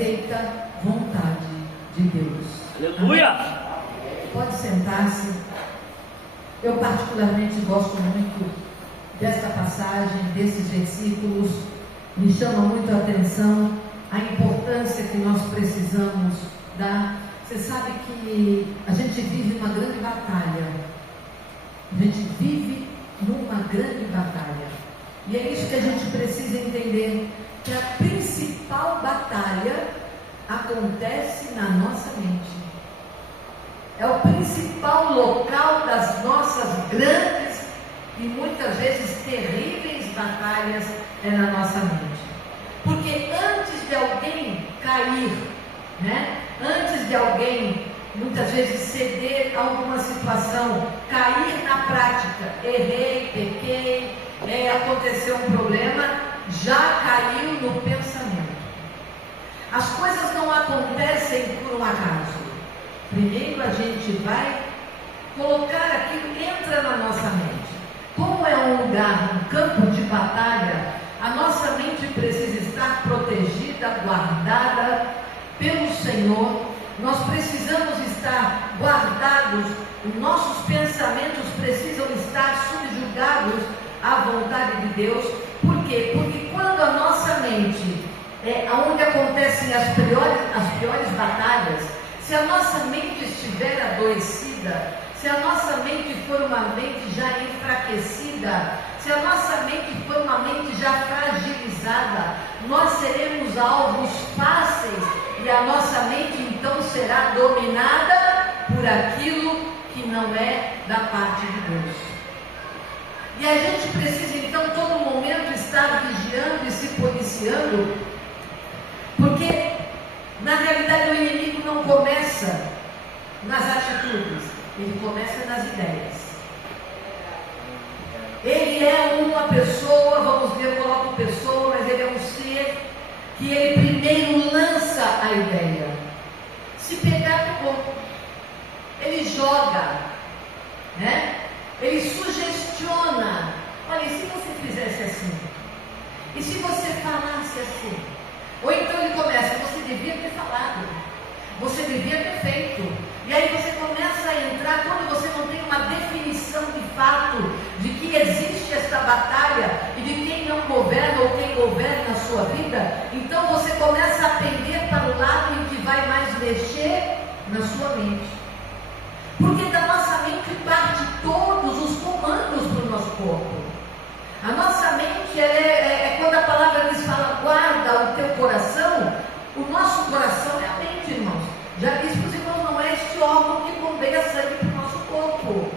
perfeita vontade de Deus. Aleluia! Pode sentar-se. Eu particularmente gosto muito desta passagem, desses versículos. Me chama muito a atenção a importância que nós precisamos dar. Você sabe que a gente vive uma grande batalha. A gente vive numa grande batalha. E é isso que a gente precisa entender, que a principal batalha acontece na nossa mente. É o principal local das nossas grandes e muitas vezes terríveis batalhas, é na nossa mente. Porque antes de alguém cair, antes de alguém muitas vezes ceder a alguma situação, cair na prática, errei, pequei, aconteceu um problema, já caiu no pensamento. As coisas não acontecem por um acaso. Primeiro a gente vai colocar aquilo que entra na nossa mente. Como é um lugar, um campo de batalha, a nossa mente precisa estar protegida, guardada pelo Senhor. Nós precisamos estar guardados, os nossos pensamentos precisam estar subjugados à vontade de Deus. Por quê? Porque quando a nossa mente onde acontecem as piores batalhas, se a nossa mente estiver adoecida, se a nossa mente for uma mente já enfraquecida, se a nossa mente for uma mente já fragilizada, nós seremos alvos fáceis e a nossa mente então será dominada por aquilo que não é da parte de Deus. E a gente precisa então todo momento estar vigiando e se policiando, porque na realidade o inimigo não começa nas atitudes, ele começa nas ideias. Ele é uma pessoa, vamos ver, eu coloco pessoa, mas ele é um ser que ele primeiro lança a ideia. Se pegar, pegou. Ele joga, ele sugestiona. Olha, e se você fizesse assim? E se você falasse assim? Ou então ele começa, você devia ter falado, você devia ter feito. E aí você começa a entrar, quando você não tem uma definição de fato, de que existe esta batalha, e de quem não governa ou quem governa a sua vida, então você começa a pender para o lado em que vai mais mexer na sua mente. Porque da nossa mente parte todos os comandos para o nosso corpo. A nossa mente é quando a palavra nos fala, guarda o teu coração, o nosso coração é a mente, irmãos. Já disse para os irmãos, não é este órgão que bombeia sangue para o nosso corpo.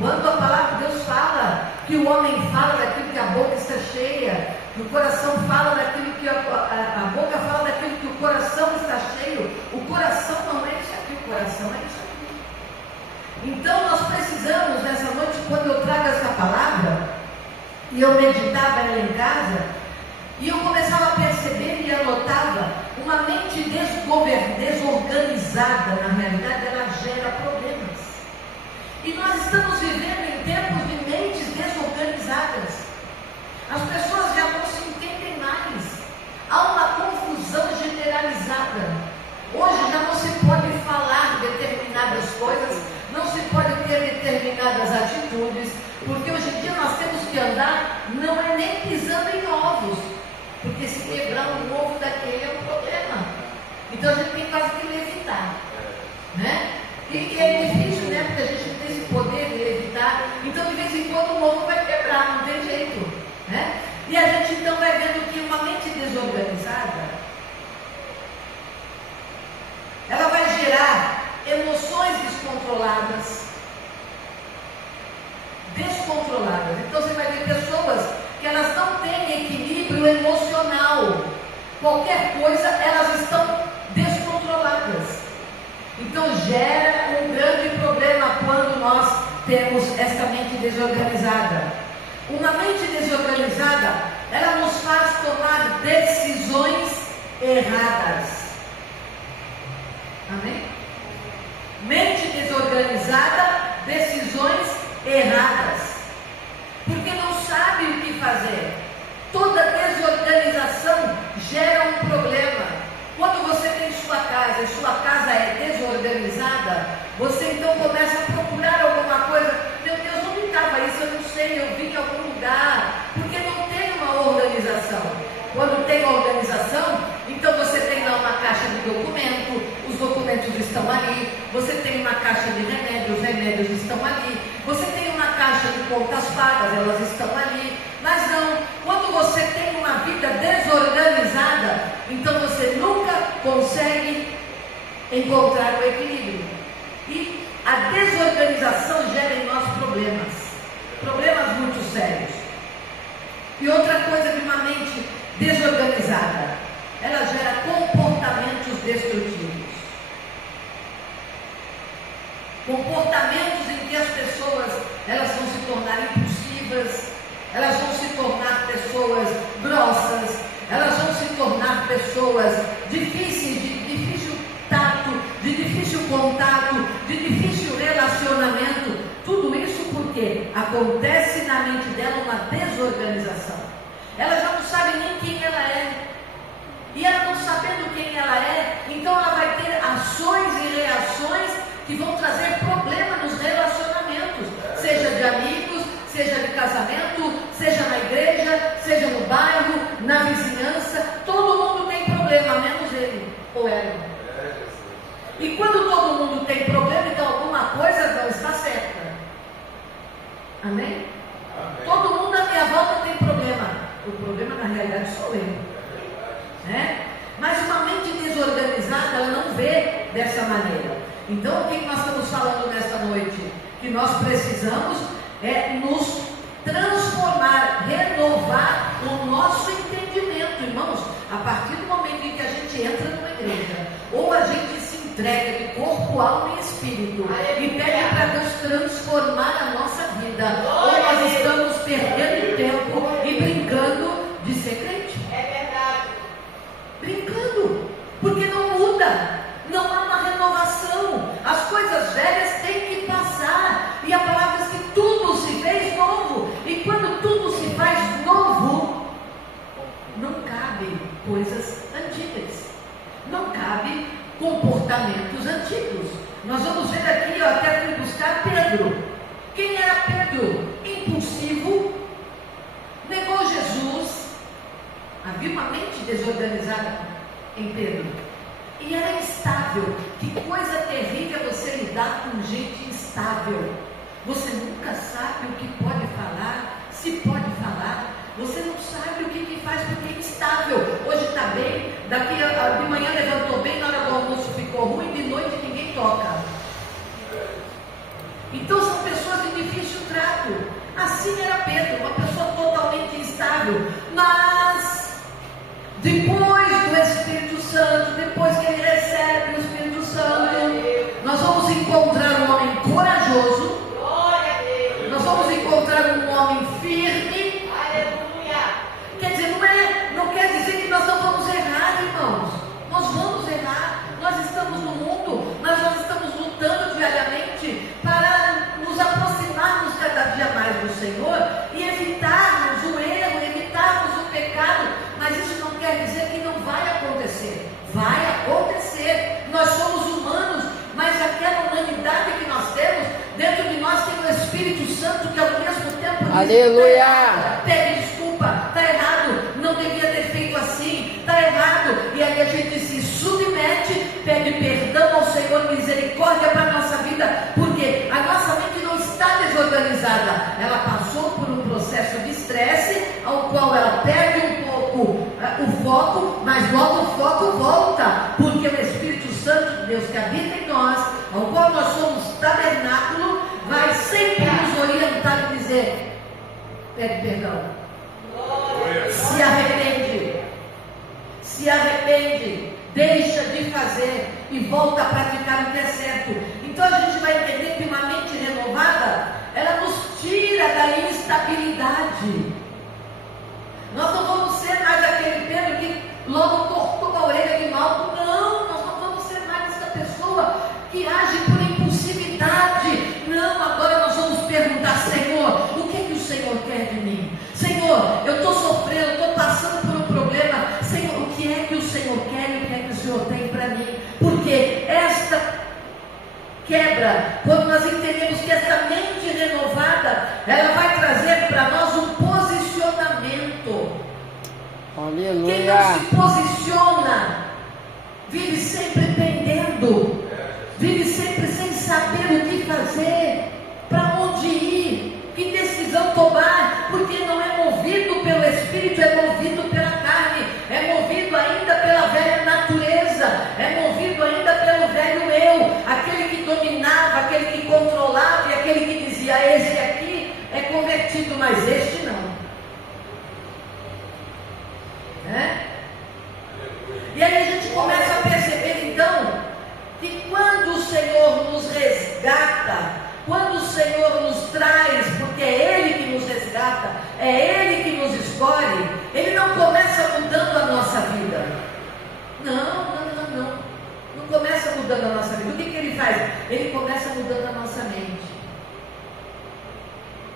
Quando a palavra de Deus fala que o homem fala daquilo que a boca está cheia, que o coração fala daquilo que a boca fala daquilo que o coração está cheio, o coração não é isso aqui, o coração é isso aqui. Então nós precisamos, nessa noite, quando eu trago essa palavra, e eu meditava ela em casa, e eu começava a perceber e anotava, uma mente desorganizada, na realidade, ela gera problemas. E nós estamos vivendo em tempos de mentes desorganizadas. As pessoas já não se entendem mais. Há uma confusão generalizada. Hoje já não se pode falar determinadas coisas, não se pode ter determinadas atitudes, porque hoje em dia nós temos que andar, não é nem pisando em ovos, porque se quebrar um ovo daquele é um problema. Então a gente tem quase que levitar, E é difícil, porque a gente não tem esse poder de levitar. Então de vez em quando o ovo vai quebrar, não tem jeito, E a gente então vai vendo que uma mente desorganizada, ela vai gerar emoções descontroladas. Então você vai ver pessoas que elas não têm equilíbrio emocional. Qualquer coisa, elas estão descontroladas. Então gera um grande problema quando nós temos essa mente desorganizada. Uma mente desorganizada, ela nos faz tomar decisões erradas. Amém? Mente desorganizada, decisões erradas, porque não sabe o que fazer. Toda desorganização gera um problema. Quando você vagas, elas estão ali. Mas não, quando você tem uma vida desorganizada, então você nunca consegue encontrar o equilíbrio. E a desorganização gera em nós problemas muito sérios. E outra coisa de uma mente desorganizada, ela gera comportamentos destrutivos. Comportamentos em que as pessoas, elas vão se tornar impulsivas, elas vão se tornar pessoas grossas, elas vão se tornar pessoas difíceis, de difícil tato, de difícil contato, de difícil relacionamento. Tudo isso porque acontece na mente dela uma desorganização. Ela já não sabe nem quem ela é. E ela não sabendo quem ela é, então ela vai ter ações e reações que vão trazer problema nos relacionamentos, seja de amigos, seja de casamento, seja na igreja, seja no bairro, na vizinhança. Todo mundo tem problema, menos ele ou ela. E quando todo mundo tem problema, então alguma coisa não está certa. Amém? Amém. Todo mundo à minha volta tem problema. O problema na realidade sou eu. Mas uma mente desorganizada, ela não vê dessa maneira. Então o que nós estamos falando nesta noite? Que nós precisamos nos transformar, renovar o nosso entendimento, irmãos. A partir do momento em que a gente entra numa igreja, ou a gente se entrega de corpo, alma e espírito, e pede para Deus transformar a nossa vida, ou nós estamos perdendo tempo e brincando de ser crente. É verdade. Brincando, porque não muda, não há uma renovação. As coisas velhas têm que passar, e a palavra diz que tudo se fez novo, e quando tudo se faz novo, não cabe coisas antigas, não cabe comportamentos antigos. Nós vamos ver aqui, eu até fui buscar Pedro. Quem era Pedro? Impulsivo, negou Jesus. Havia uma mente desorganizada em Pedro, e era instável. Que coisa terrível é você lidar com gente instável. Você nunca sabe o que pode falar, se pode falar. Você não sabe o que faz, porque é instável. Hoje está bem, de manhã levantou bem, na hora do almoço ficou ruim, de noite ninguém toca. Então são pessoas de difícil trato. Assim era Pedro, uma pessoa totalmente instável. Mas depois do Espírito Santo, depois que ele recebe o Espírito Santo, nós vamos encontrar um homem corajoso. Nós vamos encontrar um homem firme. Quer dizer, não quer dizer que nós não vamos errar, irmãos. Nós vamos errar. Nós estamos no mundo, mas nós estamos lutando diariamente para nos aproximarmos cada dia mais do Senhor e evitarmos o erro, evitarmos o pecado. Mas isso não quer dizer que não vai acontecer. Vai acontecer. Nós somos humanos, mas aquela humanidade que nós temos, dentro de nós tem o Espírito Santo que ao mesmo tempo diz: aleluia! Pede desculpa, está errado, não devia ter feito assim, está errado. E aí a gente se submete, pede perdão ao Senhor, misericórdia para a nossa vida, porque a nossa mente não está desorganizada. Ela passou por um processo de estresse, ao qual ela perde um pouco o foco, mas logo o foco volta, porque o Espírito Santo de Deus que habita em nós, ao qual nós somos tabernáculo, vai sempre nos orientar e dizer: pede perdão, se arrepende, deixa de fazer e volta a praticar o que é certo. Então a gente vai entender que uma mente renovada, ela nos tira da instabilidade. Nós não vamos ser mais aquele Pedro que logo cortou a orelha de mal. Não, nós não vamos ser mais essa pessoa que age por impulsividade. Não, agora nós vamos perguntar: Senhor, o que é que o Senhor quer de mim? Senhor, eu estou sofrendo, eu estou passando por um problema. Senhor, o que é que o Senhor quer e o que é que o Senhor tem para mim? Porque esta quebra, quando nós entendemos que essa mente renovada, ela vai trazer para nós um posicionamento. Aleluia. Quem não se posiciona vive sempre pendendo, vive sempre sem saber o que fazer, para onde ir, que decisão tomar. traz, porque é Ele que nos resgata, é Ele que nos escolhe. Ele não começa mudando a nossa vida. Não começa mudando a nossa vida. O que Ele faz? Ele começa mudando a nossa mente.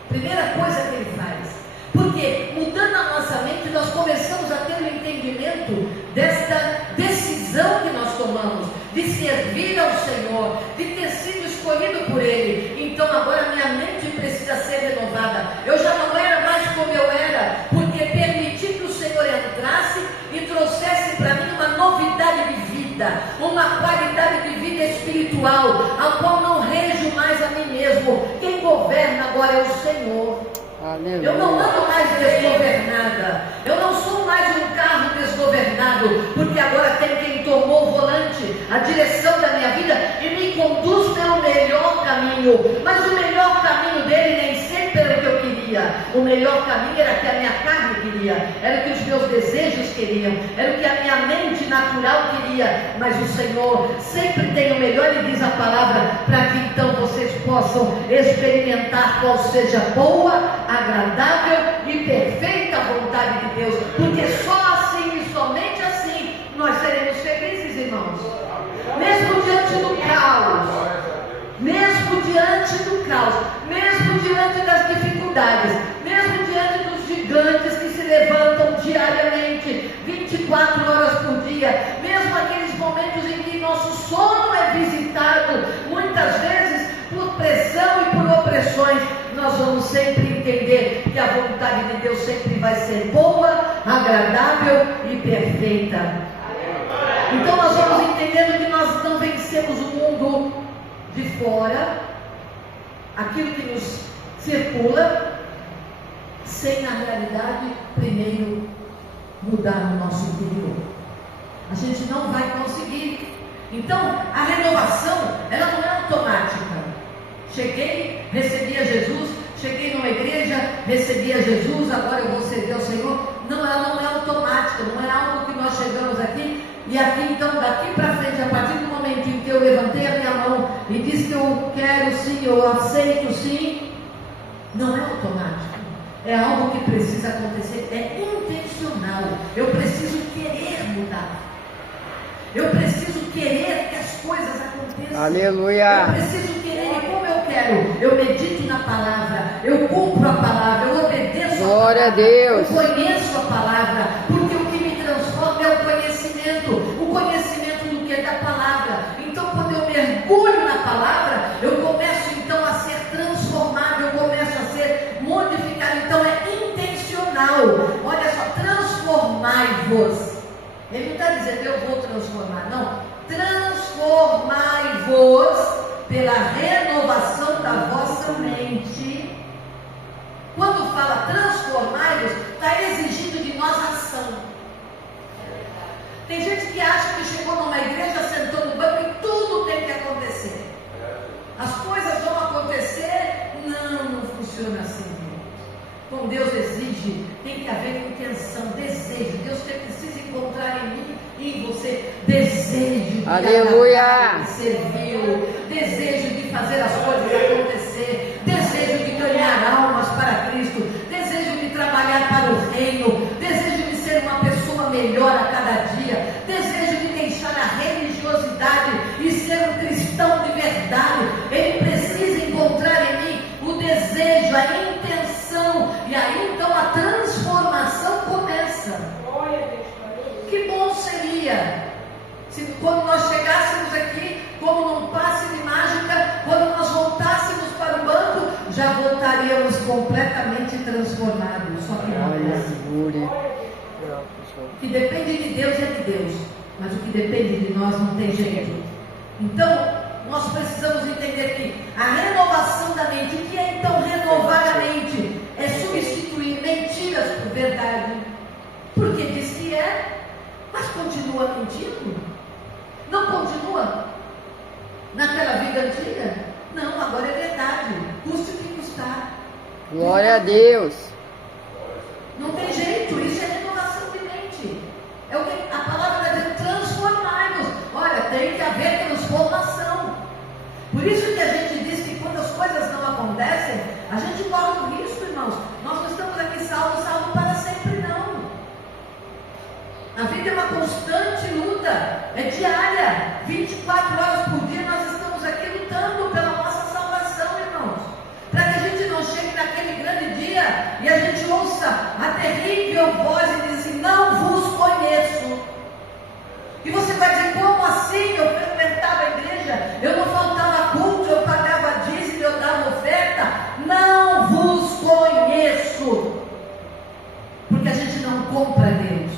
Primeira coisa que Ele faz. Porque mudando a nossa mente, nós começamos a ter o entendimento desta decisão que nós tomamos, de servir ao Senhor, de ter sido escolhido por Ele. Então agora minha mente precisa ser renovada. Eu já não era mais como eu era, porque permiti que o Senhor entrasse e trouxesse para mim uma novidade de vida, uma qualidade de vida espiritual, a qual não rejo mais a mim mesmo. Quem governa agora é o Senhor. Aleluia. Eu não ando mais desgovernada. Eu não sou mais um carro desgovernado, porque agora tem quem tomou o volante, a direção da minha vida e me conduz pelo melhor caminho. Mas o melhor caminho dele nem sempre era o que eu queria. O melhor caminho era o que a minha carne queria, era o que os meus desejos queriam, era o que a minha mente natural queria. Mas o Senhor sempre tem o melhor, e diz a palavra, para que então vocês possam experimentar qual seja boa, agradável e perfeita vontade de Deus, porque só assim e somente assim nós seremos felizes, irmãos. Mesmo diante do caos, mesmo diante do caos, mesmo diante das dificuldades, mesmo diante dos gigantes que se levantam diariamente, 24 horas por dia, mesmo aqueles momentos em que nosso sono é visitado, muitas vezes por pressão e por opressões, nós vamos sempre entender que a vontade de Deus sempre vai ser boa, agradável e perfeita. Então nós vamos entendendo que nós não vencemos o mundo de fora, aquilo que nos circula, sem na realidade primeiro mudar o nosso interior. A gente não vai conseguir. Então a renovação, ela não é automática. Cheguei, recebi a Jesus, cheguei numa igreja, recebi a Jesus, agora eu vou servir ao Senhor. Não, ela não é automática, não é algo que nós chegamos aqui e aqui, então daqui para frente, a partir do momento em que eu levantei a minha mão e disse que eu quero sim, eu aceito sim, não é automático, é algo que precisa acontecer, é intencional. Eu preciso querer mudar, eu preciso querer que as coisas aconteçam. Aleluia. Eu preciso querer, e como eu quero? Eu medito na palavra, eu cumpro a palavra, eu obedeço. Glória a Deus. Eu conheço a palavra, porque o que me transforma é o conhecimento do que é da palavra. Então quando eu mergulho na palavra, eu começo então a ser transformado, eu começo a ser modificado. Então é intencional. Olha só, transformai-vos. Ele não está dizendo eu vou transformar, não. Transformai-vos pela renovação da vossa mente. Quando fala transformai-vos, está exigindo de nós ação. Tem gente que acha que chegou numa igreja, sentou no banco e tudo tem que acontecer. As coisas vão acontecer. Não funciona assim. Como Deus exige, tem que haver intenção, desejo. Deus precisa encontrar em mim e em você desejo de agradar, de servir, desejo de fazer as coisas acontecer, desejo de ganhar almas para Cristo, desejo de trabalhar para o reino, desejo de ser uma pessoa melhor a cada dia, desejo de deixar a religiosidade e ser um cristão de verdade. Ele precisa encontrar em mim o desejo, a intenção, e aí então a transformação começa. Que bom seria se quando nós chegássemos aqui, como num passe de mágica, quando nós voltássemos para o banco, já voltaríamos completamente transformados. Só que não. O que depende de Deus é de Deus, mas o que depende de nós não tem jeito. Então nós precisamos entender que a renovação da mente, o que é então renovar a mente? É substituir mentiras por verdade. Porque diz que é, mas continua mentindo? Não continua naquela vida antiga? Não, agora é verdade, custe o que custar. Glória a Deus. Não tem jeito, isso é renovação de mente. É o que a palavra está dizendo, transformai-vos. Olha, tem que haver transformação. Por isso que a gente diz que quando as coisas não acontecem, a diária, 24 horas por dia, nós estamos aqui lutando pela nossa salvação, irmãos. Para que a gente não chegue naquele grande dia e a gente ouça a terrível voz e diz assim: não vos conheço. E você vai dizer: como assim? Eu frequentava a igreja, eu não faltava culto, eu pagava dízimo, eu dava oferta. Não vos conheço. Porque a gente não compra Deus.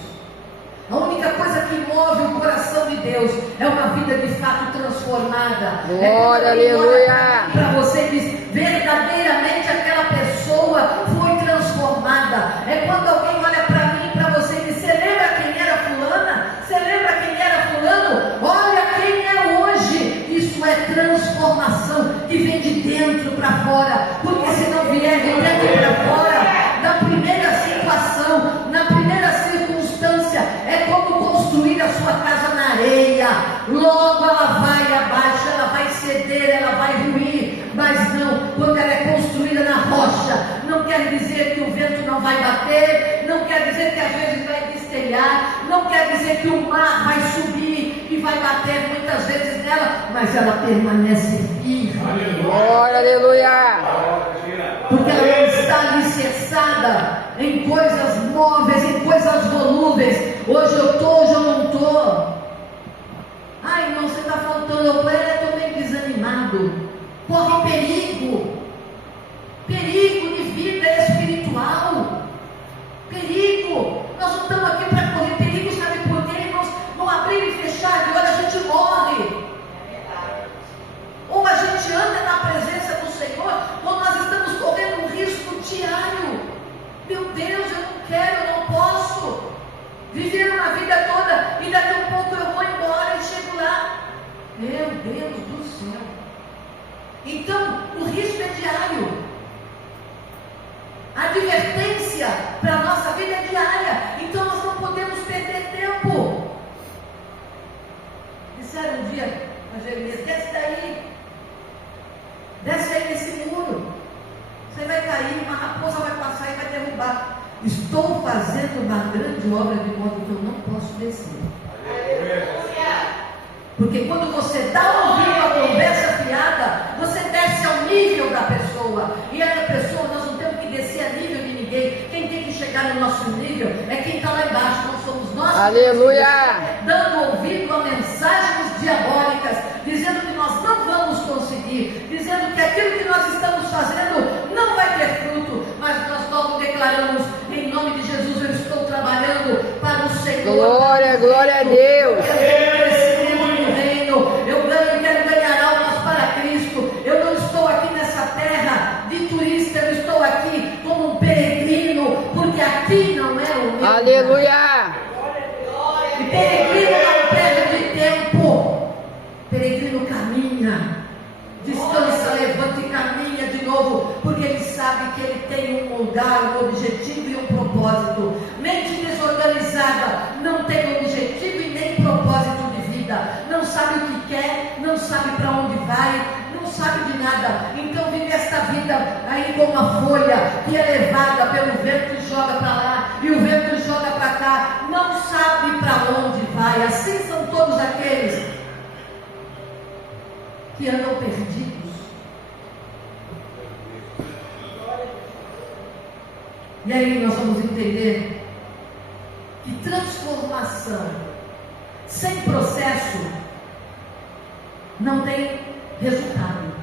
A única coisa que move o coração de Deus é uma vida de fato transformada. Glória, aleluia. Para você diz, verdadeiramente aquela pessoa foi transformada. É quando alguém olha para mim, para você e diz: você lembra quem era fulana? Você lembra quem era fulano? Olha quem é hoje. Isso é transformação que vem de dentro para fora. Porque se não vier de dentro para fora, na primeira situação, na primeira circunstância, é como construir a sua casa na areia. Logo ela vai abaixo, ela vai ceder, ela vai ruir. Mas não, quando ela é construída na rocha, não quer dizer que o vento não vai bater, não quer dizer que às vezes vai destelhar, não quer dizer que o mar vai subir e vai bater muitas vezes nela, mas ela permanece firme. Glória, aleluia. Porque ela não está alicerçada em coisas móveis, em coisas volúveis. Hoje eu estou, hoje eu não estou. Ai, irmão, você está faltando. Eu estou meio desanimado. Corre perigo. Perigo de vida espiritual. Perigo. Nós não estamos aqui para correr perigo, sabe por quê, irmãos? Não abrir e fechar de olho, a gente morre. Ou a gente anda na presença do Senhor, ou nós estamos correndo um risco diário. Meu Deus, eu não quero, eu não posso viver uma vida toda e daqui a pouco eu vou embora e chego lá. Meu Deus do céu. Então, o risco é diário. A advertência para a nossa vida é diária. Então, nós não podemos perder tempo. Disseram um dia a Jeremias: desce daí. Desce aí nesse muro. Você vai cair, uma raposa vai passar e vai derrubar. Estou fazendo uma grande obra de modo que eu não posso descer. Porque quando você dá ouvido à conversa fiada, você desce ao nível da pessoa. E a pessoa, nós não temos que descer a nível de ninguém. Quem tem que chegar no nosso nível é quem está lá embaixo. Não somos nós. Aleluia. Dando ouvido a mensagens diabólicas, dizendo que nós não vamos conseguir, dizendo que aquilo que nós estamos fazendo não vai ter fruto, mas nós logo declaramos: em nome de Jesus, eu estou trabalhando para o Senhor. Glória, glória a Deus. Eu quero ganhar almas para Cristo. Eu não estou aqui nessa terra de turista, eu estou aqui como um peregrino, porque aqui não é o meu. Aleluia. E peregrino não perde tempo. Peregrino caminha, descansa, levanta e caminha de novo, porque ele sabe que ele tem um lugar, um objetivo e um propósito. Mente desorganizada não tem objetivo e nem propósito de vida. Não sabe o que quer, não sabe para onde vai, não sabe de nada. Então vive esta vida aí como uma folha que é levada pelo vento e joga para lá, e o vento joga para cá, não sabe para onde vai. Assim são todos aqueles que andam perdidos. E aí nós vamos entender que transformação sem processo não tem resultado.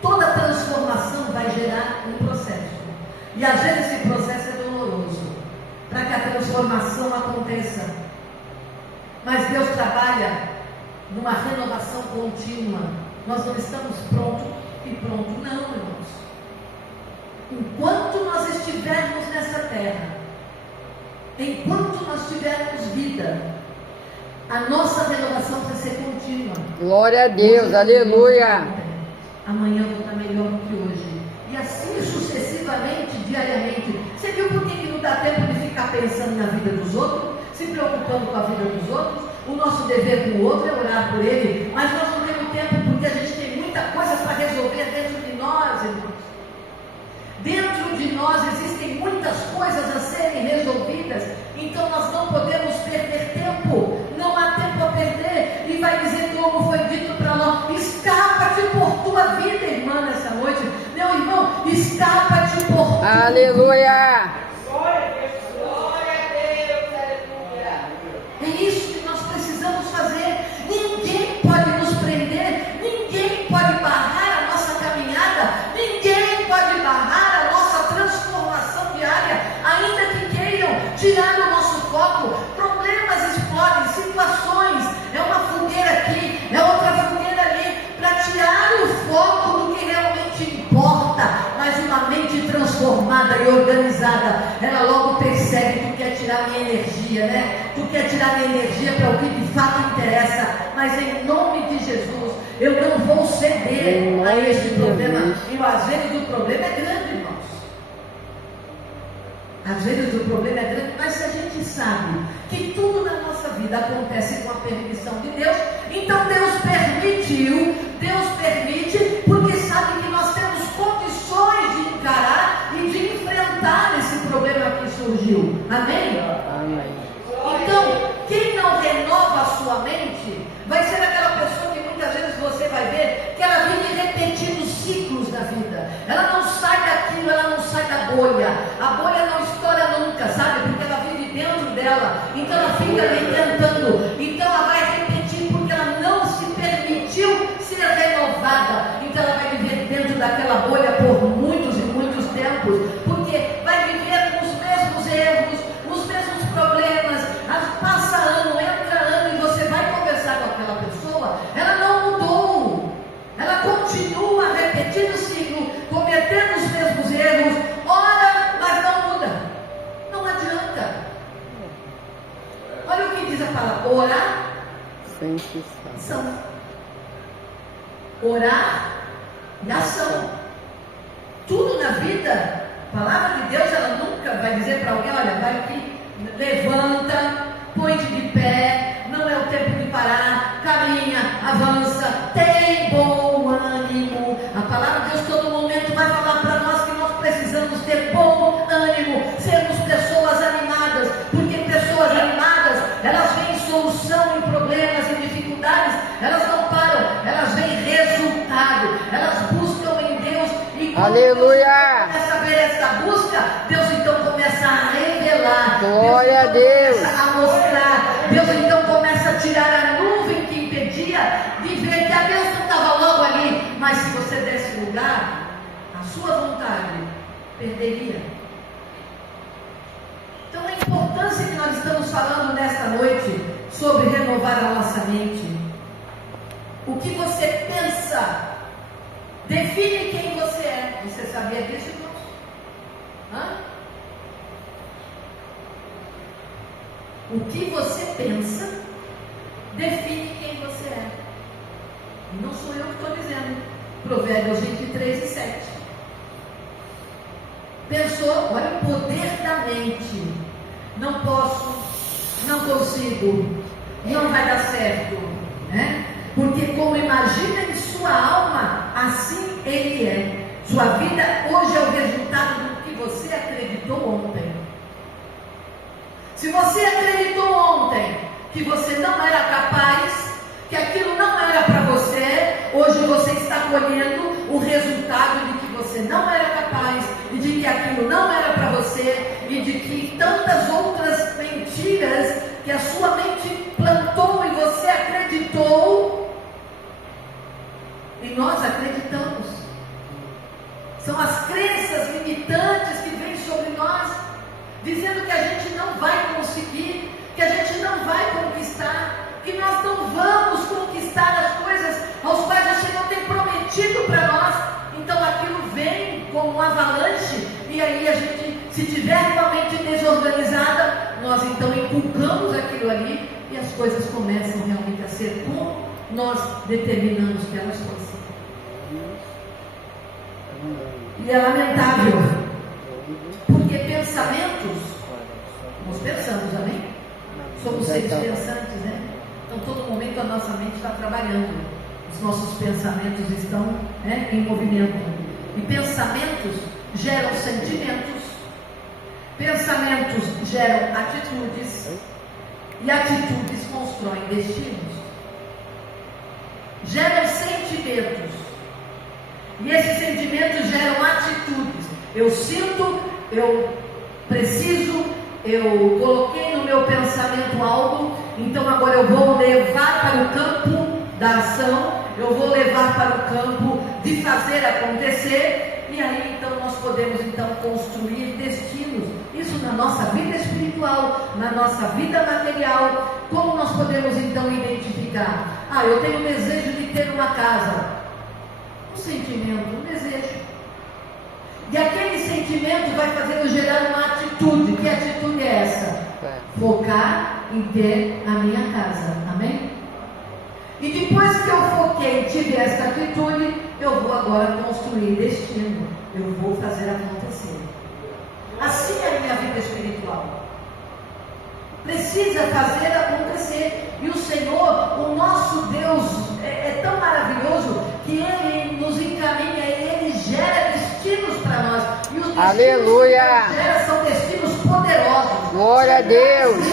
Toda transformação vai gerar um processo. E às vezes esse processo é doloroso, para que a transformação aconteça. Mas Deus trabalha numa renovação contínua. Nós não estamos prontos e pronto, não, irmãos. Enquanto nós estivermos nessa terra, enquanto nós tivermos vida, a nossa renovação vai ser contínua. Glória a Deus, aleluia. Amanhã eu vou estar melhor do que hoje. E assim sucessivamente, diariamente. Você viu por que não dá tempo de ficar pensando na vida dos outros, se preocupando com a vida dos outros? O nosso dever com o outro é orar por ele, mas nós não temos tempo porque a gente tem muita coisa para resolver dentro de nós, irmãos. Dentro de nós existem muitas coisas a serem resolvidas, então nós não podemos perder tempo. Não há Aleluia. É isso que nós precisamos fazer. Ninguém pode nos prender, ninguém pode barrar a nossa caminhada, ninguém pode barrar a nossa transformação diária, ainda que queiram tirar o nosso foco. Problemas explodem, situações, é uma fogueira aqui, é outra fogueira ali, para tirar o foco do que realmente importa. Mas uma mente transformada e organizada, ela logo percebe que tu quer tirar minha energia, né? Tu quer tirar minha energia para o que de fato interessa, mas em nome de Jesus, eu não vou ceder a este problema. E às vezes o problema é grande, irmãos. Às vezes o problema é grande, mas se a gente sabe que tudo na nossa vida acontece com a permissão de Deus, então Deus permite, porque sabe que nós temos condições de encarar e de enfrentar esse problema que surgiu. Amém? Amém. Então, quem não renova a sua mente, vai ser aquela pessoa que muitas vezes você vai ver que ela vive repetindo ciclos da vida. Ela não sai daquilo, ela não sai da bolha. A bolha não estoura nunca, sabe? Porque ela vive dentro dela. Então ela fica ali tentando. Então ela vai repetir porque ela não se permitiu ser renovada. Então ela vai viver dentro daquela bolha por muitos e muitos tempos. Porque vai viver com os mesmos erros, os mesmos problemas. Passa ano, entra ano e você vai conversar com aquela pessoa, ela não mudou, ela continua repetindo o ciclo, cometendo os mesmos erros, ora, mas não muda, não adianta. Olha o que diz a palavra: orar, ação. Orar e ação. Tudo na vida, a palavra de Deus, ela nunca vai dizer para alguém: olha, vai aqui, levanta, põe-te de pé, não é o tempo de parar, caminha, avança, tem bom ânimo. A palavra de Deus todo momento vai falar para nós que nós precisamos ter bom ânimo, sermos pessoas animadas, porque pessoas animadas, elas veem solução em problemas e dificuldades, elas não param, elas veem resultado, elas buscam em Deus, e quando aleluia, Deus começa a ver essa busca, Deus então começa a revelar, glória a Deus, começa a mostrar, Deus então começa a tirar a nuvem que impedia de ver que a bênção estava logo ali, mas se você desse lugar, a sua vontade perderia. Então a importância que nós estamos falando nesta noite sobre renovar a nossa mente. O que você pensa define quem você é. Você sabia disso, irmãos? Hã? O que você pensa define quem você é. E não sou eu que estou dizendo. Provérbios 23 e 7. Pensou, olha o poder da mente. Não posso, não consigo, não vai dar certo, né? Porque como imagina em sua alma, assim ele é. Sua vida hoje é o resultado do que você acreditou ontem. Se você acreditou ontem que você não era capaz, que aquilo não era para você, hoje você está colhendo o resultado de que você não era capaz, e de que aquilo não era para você, e de que tantas outras mentiras que a sua mente plantou e você acreditou, e nós acreditamos. São as crenças limitantes que vêm sobre nós, dizendo que a gente não vai conseguir, que a gente não vai conquistar, que nós não vamos conquistar as coisas aos quais o Senhor tem prometido para nós. Então aquilo vem como um avalanche, e aí a gente, se tiver uma mente desorganizada, nós então inculcamos aquilo ali, e as coisas começam realmente a ser como nós determinamos que elas fossem. E é lamentável, porque pensamentos, nós pensamos, amém? Somos seres pensantes, né? Então todo momento a nossa mente está trabalhando, os nossos pensamentos estão, né, em movimento. E pensamentos geram sentimentos, pensamentos geram atitudes, e atitudes constroem destinos. Geram sentimentos, e esses sentimentos geram atitudes. Eu sinto, eu preciso, eu coloquei no meu pensamento algo, então agora eu vou levar para o campo da ação, eu vou levar para o campo de fazer acontecer, e aí então nós podemos então construir destinos, isso na nossa vida espiritual, na nossa vida material. Como nós podemos então identificar? Eu tenho o desejo de ter uma casa, um sentimento, um desejo, e aquele sentimento vai fazer eu gerar uma atitude. Que atitude é essa? Focar em ter a minha casa, amém? E depois que eu foquei e tive essa atitude, eu vou agora construir destino, eu vou fazer acontecer. Assim é a minha vida espiritual, precisa fazer acontecer. E o Senhor, o nosso Deus, é tão maravilhoso que Ele nos encaminha, Ele gera destinos para nós. E os destinos Aleluia. que Ele gera são destinos poderosos. Glória a Deus.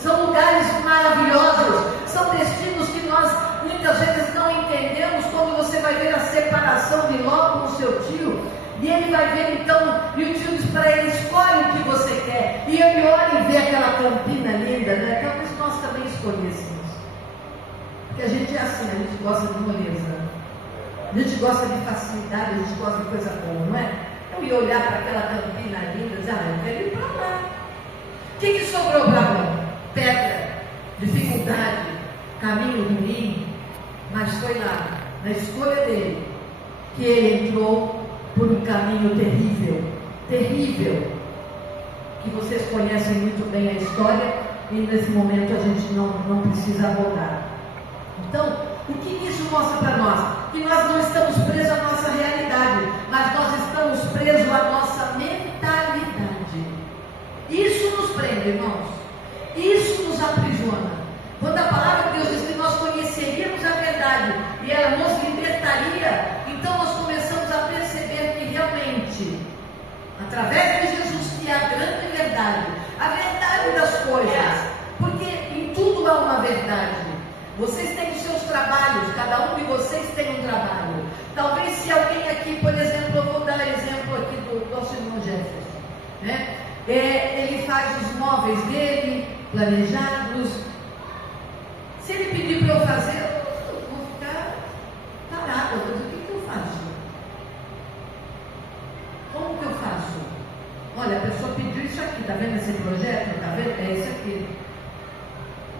São lugares maravilhosos, são destinos que nós muitas vezes não entendemos. Quando você vai ver a separação de Ló com o seu tio, e ele vai ver então, e o tio diz para ele: escolhe o que você quer, e ele olha e vê aquela campina linda, né? Talvez nós também escolhêssemos, porque a gente é assim, a gente gosta de moleza, a gente gosta de facilidade, a gente gosta de coisa boa, não é? Eu ia olhar para aquela campina linda e dizer: eu quero ir para lá. O que sobrou para mim? Pedra, dificuldade, caminho ruim. Mas foi lá, na escolha dele, que ele entrou por um caminho terrível, terrível, que vocês conhecem muito bem a história, e nesse momento a gente não precisa abordar. Então, o que isso mostra para nós? Que nós não estamos presos à nossa realidade, mas nós estamos presos à nossa mentalidade. Isso nos prende, irmãos. Isso nos aprisiona. Quando a palavra de Deus diz que nós conheceríamos a verdade e ela nos libertaria, então nós começamos a perceber que realmente, através de Jesus, que é a grande verdade, a verdade das coisas, porque em tudo há uma verdade. Vocês têm os seus trabalhos, cada um de vocês tem um trabalho. Talvez se alguém aqui, por exemplo, eu vou dar exemplo aqui do nosso irmão Jefferson, né? Ele faz os móveis dele, planejados. Se ele pedir para eu fazer, eu vou ficar parado. Eu vou dizer: o que eu faço? Como que eu faço? Olha, a pessoa pediu isso aqui, está vendo esse projeto? Está vendo? É esse aqui.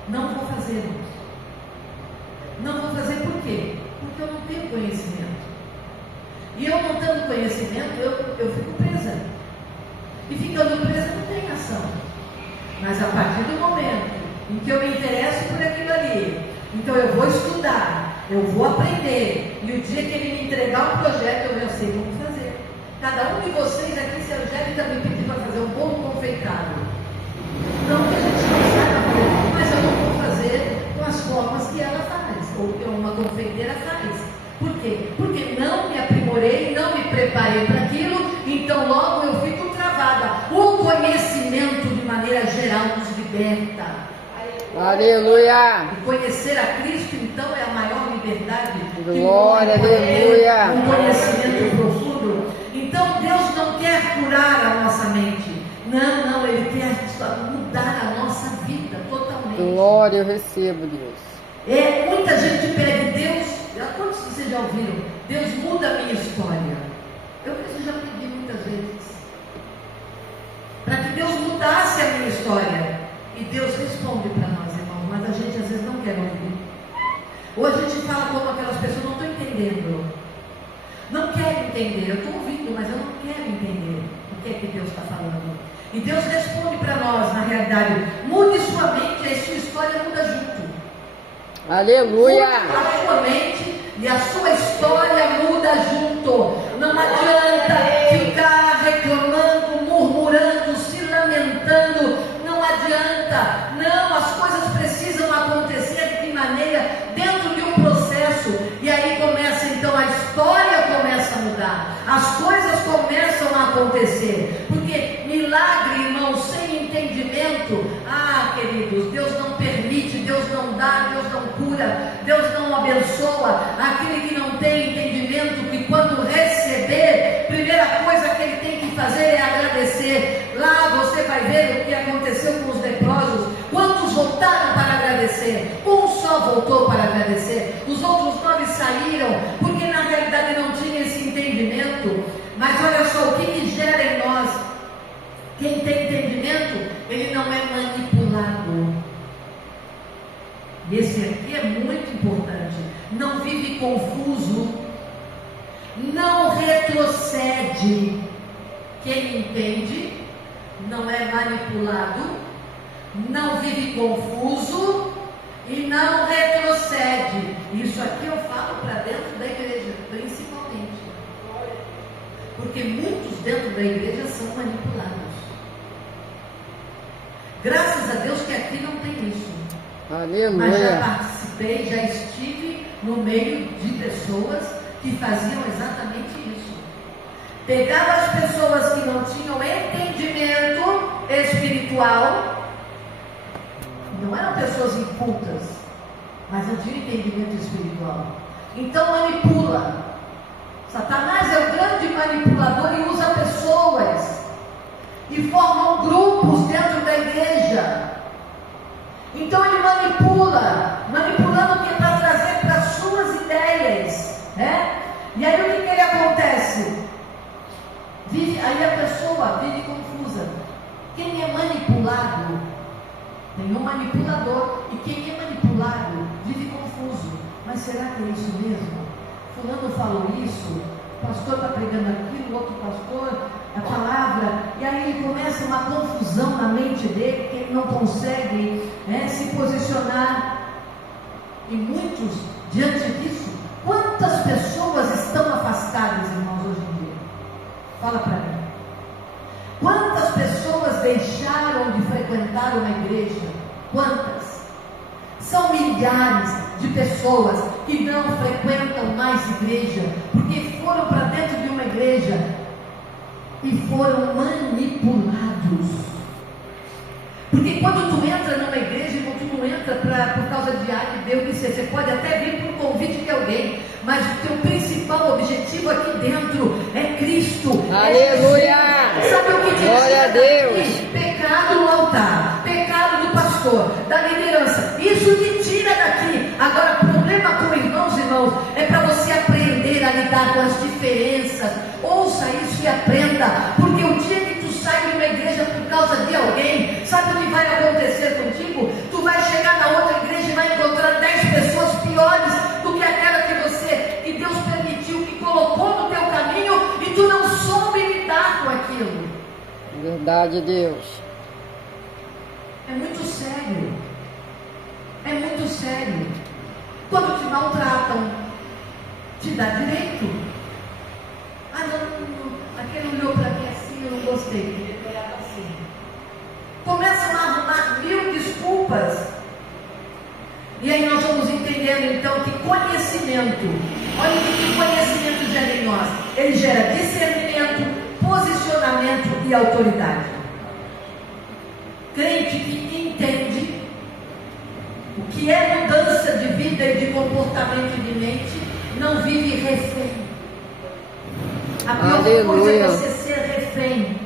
Não vou fazer. Não vou fazer por quê? Porque eu não tenho conhecimento. E eu não tendo conhecimento, eu fico presa. E ficando presa não tem ação. Mas a partir do momento em que eu me interesso por aquilo ali, então eu vou estudar, eu vou aprender, e o dia que ele me entregar um projeto, eu já sei como fazer. Cada um de vocês aqui, se a Angélica me pedir para fazer um bolo confeitado, não que a gente não saiba fazer, mas eu não vou fazer com as formas que ela faz, ou que uma confeiteira faz. Por quê? Porque não me aprimorei, não me preparei para aquilo, então logo eu fico travada. O conhecimento, de maneira geral, nos liberta. Aleluia. E conhecer a Cristo, então, é a maior liberdade. Glória, aleluia. Um conhecimento profundo. Então, Deus não quer curar a nossa mente. Não, Ele quer mudar a nossa vida totalmente. Glória, eu recebo, Deus. Muita gente pede: Deus, quantos vocês já ouviram? Deus, muda a minha história. Eu já pedi muitas vezes para que Deus mudasse a minha história. E Deus responde para nós, irmãos, mas a gente às vezes não quer ouvir. Ou a gente fala como aquelas pessoas: não estou entendendo. Não quero entender, eu estou ouvindo, mas eu não quero entender o que é que Deus está falando. E Deus responde para nós, na realidade: mude sua mente, e a sua história muda junto. Aleluia. Mude a sua mente e a sua história muda junto. Não adianta ficar reclamando, murmurando, se lamentando. Não adianta. Não, as coisas precisam acontecer de que maneira? Dentro de um processo. E aí começa então, a história começa a mudar. As coisas começam a acontecer. Porque milagre, irmão, sem entendimento, queridos, Deus não permite, Deus não dá, Deus não cura, Deus não abençoa aquele que não tem entendimento, que quando receber, primeira coisa que ele tem que fazer é agradecer. vai ver o que aconteceu com os leprosos. Quantos voltaram para agradecer? Um só voltou para agradecer. Os outros 9 saíram, porque na realidade não tinha esse entendimento. Mas olha só o que gera em nós. Quem tem entendimento, ele não é manipulado. Esse aqui é muito importante. Não vive confuso, não retrocede. Quem entende não é manipulado, não vive confuso e não retrocede. Isso aqui eu falo para dentro da igreja, principalmente. Porque muitos dentro da igreja são manipulados. Graças a Deus que aqui não tem isso. Aleluia. Mas já participei, já estive no meio de pessoas que faziam exatamente isso. Pegava as pessoas que não tinham entendimento espiritual, não eram pessoas incultas, mas não tinham entendimento espiritual. Então manipula. Satanás é o grande manipulador e usa pessoas e formam grupos dentro da igreja. Então ele manipulando o que é para trazer para as suas ideias, né? E aí o que ele acontece? Aí a pessoa vive confusa. Quem é manipulado tem um manipulador, e quem é manipulado vive confuso. Mas será que é isso mesmo? Fulano falou isso, o pastor está pregando aquilo, o outro pastor, a palavra, e aí ele começa uma confusão na mente dele, que ele não consegue se posicionar. E muitos, diante disso, quantas pessoas estão afastadas, irmãos, hoje em dia? Fala para mim. Quantas pessoas deixaram de frequentar uma igreja? Quantas? São milhares de pessoas que não frequentam mais igreja, porque foram para dentro de uma igreja e foram manipulados. Porque quando tu entra numa igreja, irmão, tu não entra por causa de A e B ou C. Você pode até vir por convite de alguém, mas o teu principal objetivo aqui dentro é Cristo. Aleluia! Sabe o que diz? Glória a Deus! Pecado no altar, pecado do pastor, da liderança. Isso te tira daqui. Agora, o problema com irmãos, é para você aprender a lidar com as diferenças. Ouça isso e aprenda, porque o dia que tu sai de uma igreja por causa de alguém, sabe o que vai acontecer contigo? Tu vai chegar na outra igreja e vai encontrar 10 pessoas piores do que aquela que Deus permitiu, que colocou no teu caminho, e tu não soube lidar com aquilo. Verdade, Deus. É muito sério. É muito sério. Quando te maltratam, te dá direito. Não, aquele olhou para mim assim, eu não gostei, ele olhava assim. Começam a arrumar 1000 desculpas. E aí nós vamos entendendo então que conhecimento, olha o que conhecimento gera em nós. Ele gera discernimento, posicionamento e autoridade. Crente que entende o que é mudança de vida e de comportamento e de mente, não vive refém. A pior coisa é você ser refém.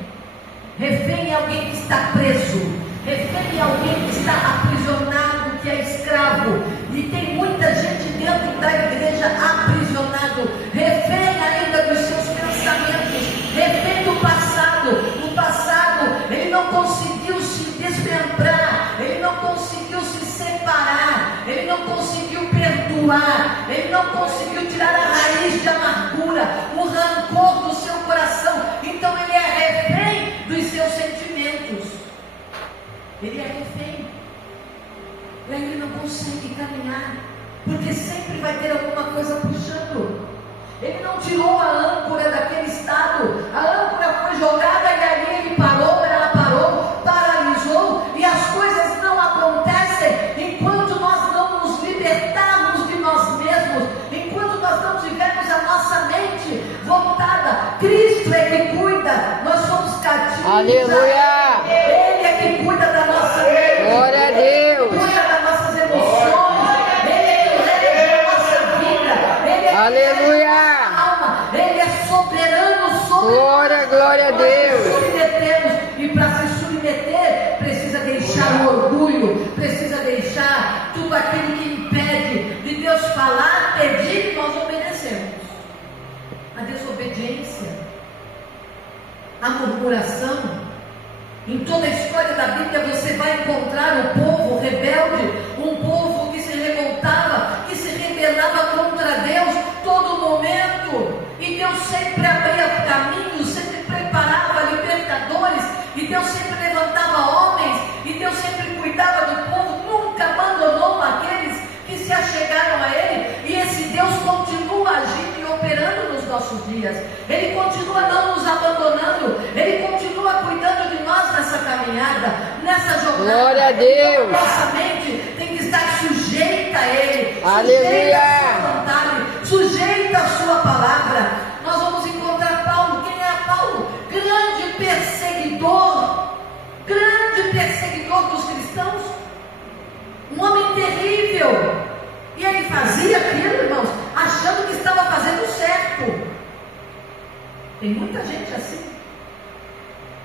Refém é alguém que está preso. Refém é alguém que está aprisionado, que é escravo. E tem muita gente dentro da igreja aprisionado, refém ainda dos seus pensamentos, refém do passado. No passado ele não conseguiu se desmembrar, ele não conseguiu se separar, ele não conseguiu perdoar, ele não conseguiu tirar a raiz de amargura, o rancor do seu coração. Então ele é refém dos seus sentimentos. Ele é refém. E aí ele não consegue caminhar, porque sempre vai ter alguma coisa puxando. Ele não tirou a âncora daquele estado. A âncora foi jogada e ali ele parou, ela parou, paralisou. E as coisas não acontecem enquanto nós não nos libertarmos de nós mesmos, enquanto nós não tivermos a nossa mente voltada. Cristo é que cuida, nós somos cativos. Aleluia! Ele é que cuida da nossa mente. Glória a Deus! Cuida das nossas emoções. Ele é que rege a nossa vida. Ele é Aleluia! Ele é soberano sobre glória a Deus. Submetemos, e para se submeter a murmuração. Em toda a história da Bíblia você vai encontrar o povo rebelde, um povo que se revoltava, que se rebelava contra Deus todo momento. E Deus sempre abria caminhos, sempre preparava libertadores, e Deus sempre levantava homens, e Deus sempre cuidava do povo, nunca abandonou aqueles que se achegaram a Ele. E esse Deus continua agindo e operando nos nossos dias. Ele continua não nos abandonando, Ele continua cuidando de nós nessa caminhada, nessa jornada. Glória a Deus. Nossa mente tem que estar sujeita a Ele, Aleluia. sujeita à sua vontade, sujeita à sua palavra. Nós vamos encontrar Paulo. Quem é Paulo? Grande perseguidor dos cristãos, um homem terrível. E ele fazia aquilo, irmãos, achando que estava fazendo certo. Tem muita gente assim,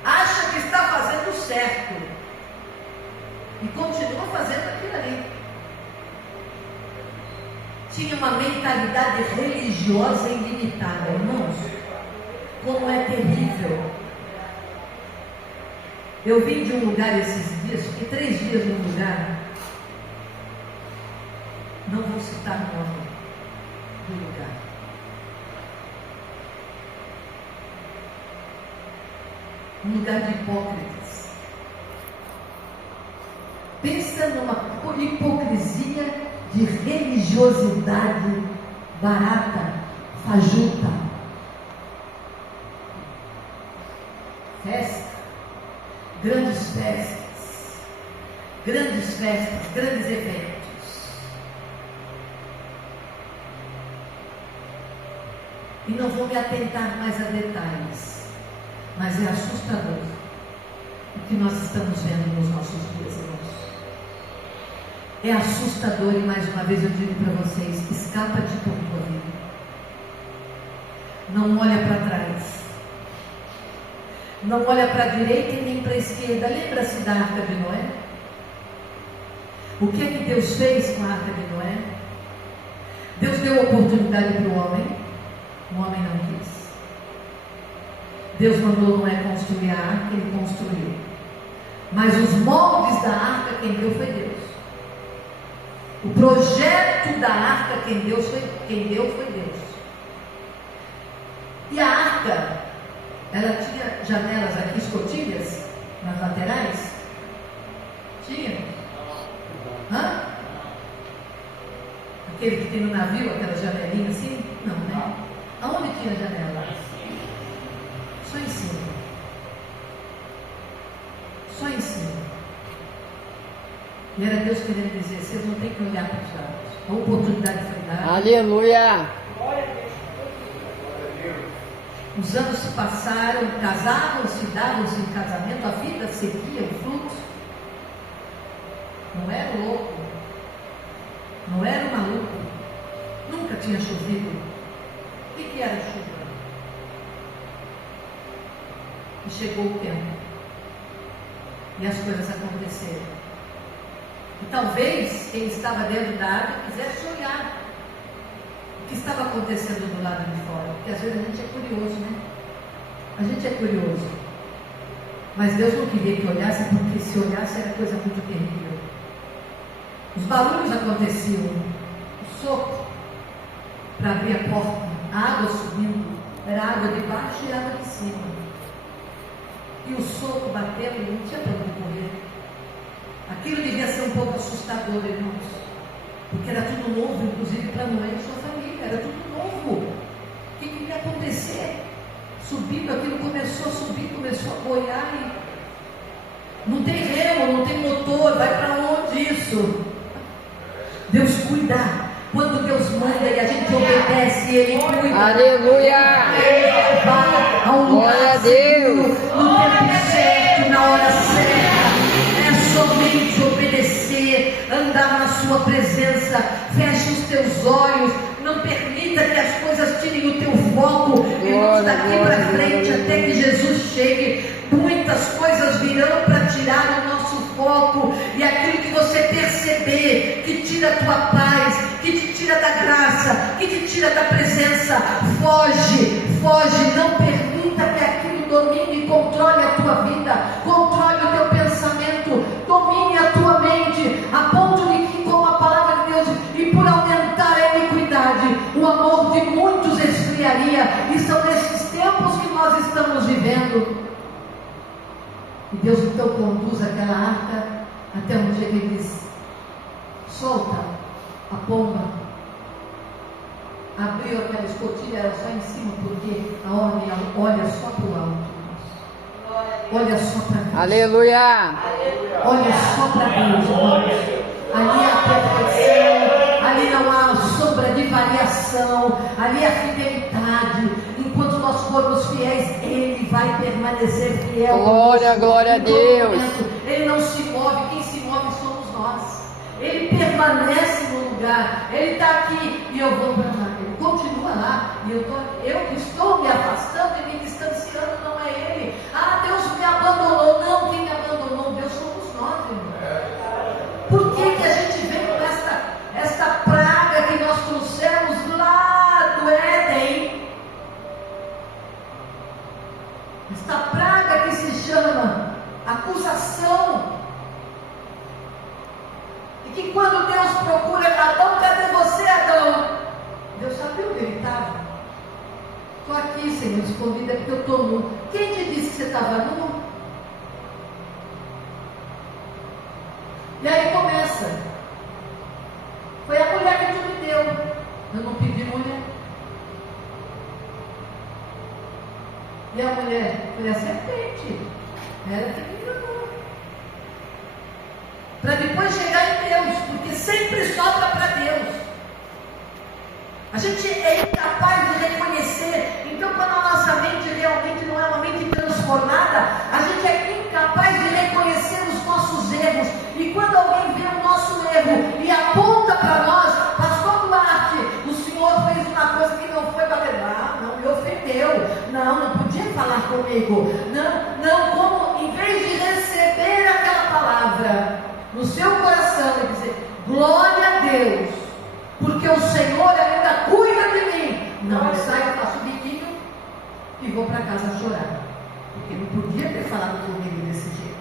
acha que está fazendo certo e continua fazendo aquilo ali. Tinha uma mentalidade religiosa ilimitada, irmãos. Como é terrível. Eu vim de um lugar esses dias, fiquei 3 dias num lugar, não vou citar o nome do lugar. Um lugar de hipócritas. Pensa numa hipocrisia de religiosidade barata, fajuta. Festa, grandes festas, grandes eventos. E não vou me atentar mais a detalhes, mas é assustador o que nós estamos vendo nos nossos dias, irmãos. É assustador, e mais uma vez eu digo para vocês: escapa de tua vida. Não olha para trás, não olha para a direita e nem para a esquerda. Lembra-se da Arca de Noé? O que é que Deus fez com a Arca de Noé? Deus deu oportunidade para o homem não quis. Deus mandou Noé construir a arca, ele construiu. Mas os moldes da arca quem deu foi Deus. O projeto da arca quem deu foi Deus. E a arca, ela tinha janelas aqui, escotilhas, nas laterais? Tinha? Hã? Aquele que tem no navio, aquela janelinha assim? Não, né? Aonde tinha janela? Só em cima. Só em cima. E era Deus querendo dizer: vocês não têm que olhar para os lados. A oportunidade foi dada. Aleluia. Os anos se passaram, casavam-se, davam-se em casamento, a vida seguia o fruto. Não era o louco, não era o maluco, nunca tinha chovido. O que era chuva? E chegou o tempo, e as coisas aconteceram. E talvez quem estava dentro da água quisesse olhar o que estava acontecendo do lado de fora, porque às vezes a gente é curioso, né? A gente é curioso, mas Deus não queria que olhasse, porque se olhasse era coisa muito terrível. Os barulhos aconteciam, o sopro para abrir a porta, a água subindo, era água de baixo e água de cima, e o sopro batendo, e não tinha para onde correr. Aquilo devia ser um pouco assustador, irmãos, porque era tudo novo, inclusive para Noé e sua família, era tudo novo. O que ia acontecer? Subindo, aquilo começou a subir, começou a boiar, e não tem remo, não tem motor, vai para onde isso? Deus cuida. Quando Deus manda e a gente obedece, Ele cuida. Aleluia. Ele vai a um lugar seguro, no tempo certo, na hora certa. É somente obedecer, andar na sua presença. Feche os teus olhos, não permita que as coisas tirem o teu foco. Irmãos, daqui para frente, até que Jesus chegue, muitas coisas virão para tirar o nosso foco, e aquilo que você perceber que tira a tua paz, que te tira da graça, que te tira da presença, foge, não permita que aquilo domine e controle a tua vida, controle o teu pensamento, domine a tua mente, a ponto de que, como a palavra de Deus diz, e por aumentar a iniquidade, o amor de muitos esfriaria. E são nesses tempos que nós estamos vivendo. E Deus então conduz aquela arca até um dia que ele diz: solta a pomba. Abriu aquela escotilha, era só em cima, porque a ordem olha só para o alto. Olha só para Deus. Aleluia. Olha só para Deus, irmãos. Ali há perfeição, ali não há sombra de variação, ali há fidelidade. Enquanto nós formos fiéis, Ele vai permanecer fiel. Glória, glória a Deus. Ele não se move, quem se move somos nós. Ele permanece no lugar. Ele está aqui e eu vou para lá. Ele continua lá e eu que estou me afastando e me distanciando, não é Ele. Ah, Deus me abandonou. Não, quem me abandonou? Deus somos nós, irmão. Por que a gente vem com esta praga que nós trouxemos lá do Éden? Esta praga que se chama acusação. E que quando Deus procura Adão, cadê você, Adão? Deus sabia onde ele estava. Estou aqui, Senhor, escondida porque eu estou nu. Quem te disse que você estava nu? E aí começa. Foi a mulher que tu me deu. Eu não pedi mulher. E a mulher foi a serpente. Ela que me enganou. Para depois chegar em Deus, porque sempre sobra para Deus. A gente é incapaz de reconhecer. Então, quando a nossa mente realmente não é uma mente transformada, a gente é incapaz de reconhecer os nossos erros. E quando alguém vê o nosso erro e aponta para nós: Pastor Duarte, o senhor fez uma coisa que não foi bacana. Ah, não, me ofendeu. Não podia falar comigo. Não, como em vez de receber aquela palavra no seu coração e dizer: glória a Deus, porque o Senhor ainda cuida de mim. Não, eu saio, faço biquinho e vou para casa chorar, porque não podia ter falado comigo desse jeito.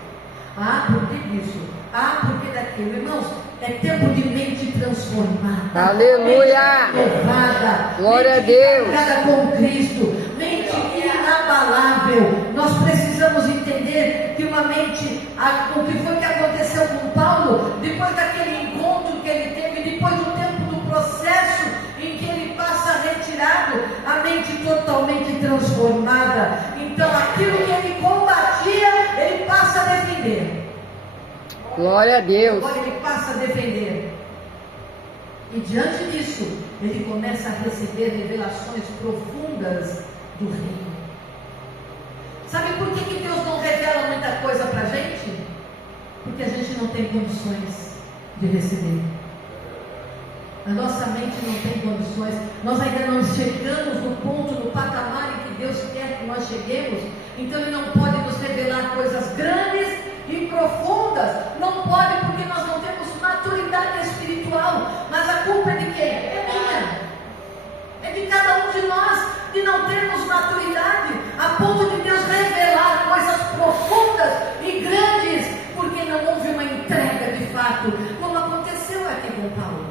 Ah, por que disso? Ah, por que daquilo? Irmãos, é tempo de mente transformada. Aleluia. Mente renovada. Glória a Deus. Carregada com Cristo. Mente inabalável. Nós precisamos entender que uma mente, o que foi que aconteceu com Paulo, depois daquele encontro que ele teve, depois do tempo do processo em que ele passa retirado, a mente totalmente transformada. Então aquilo que ele combatia, ele passa a defender. Glória a Deus. Agora ele passa a defender. E diante disso, ele começa a receber revelações profundas do reino. Sabe por que Deus não revela muita coisa para a gente? Porque a gente não tem condições de receber. A nossa mente não tem condições. Nós ainda não chegamos no ponto, no patamar em que Deus quer que nós cheguemos. Então Ele não pode nos revelar coisas grandes e profundas. Não pode, porque nós não temos maturidade espiritual. Mas a culpa é de quem? É minha. É de cada um de nós, de não termos maturidade a ponto de Deus revelar coisas profundas e grandes, porque não houve uma entrega de fato, como aconteceu aqui com Paulo.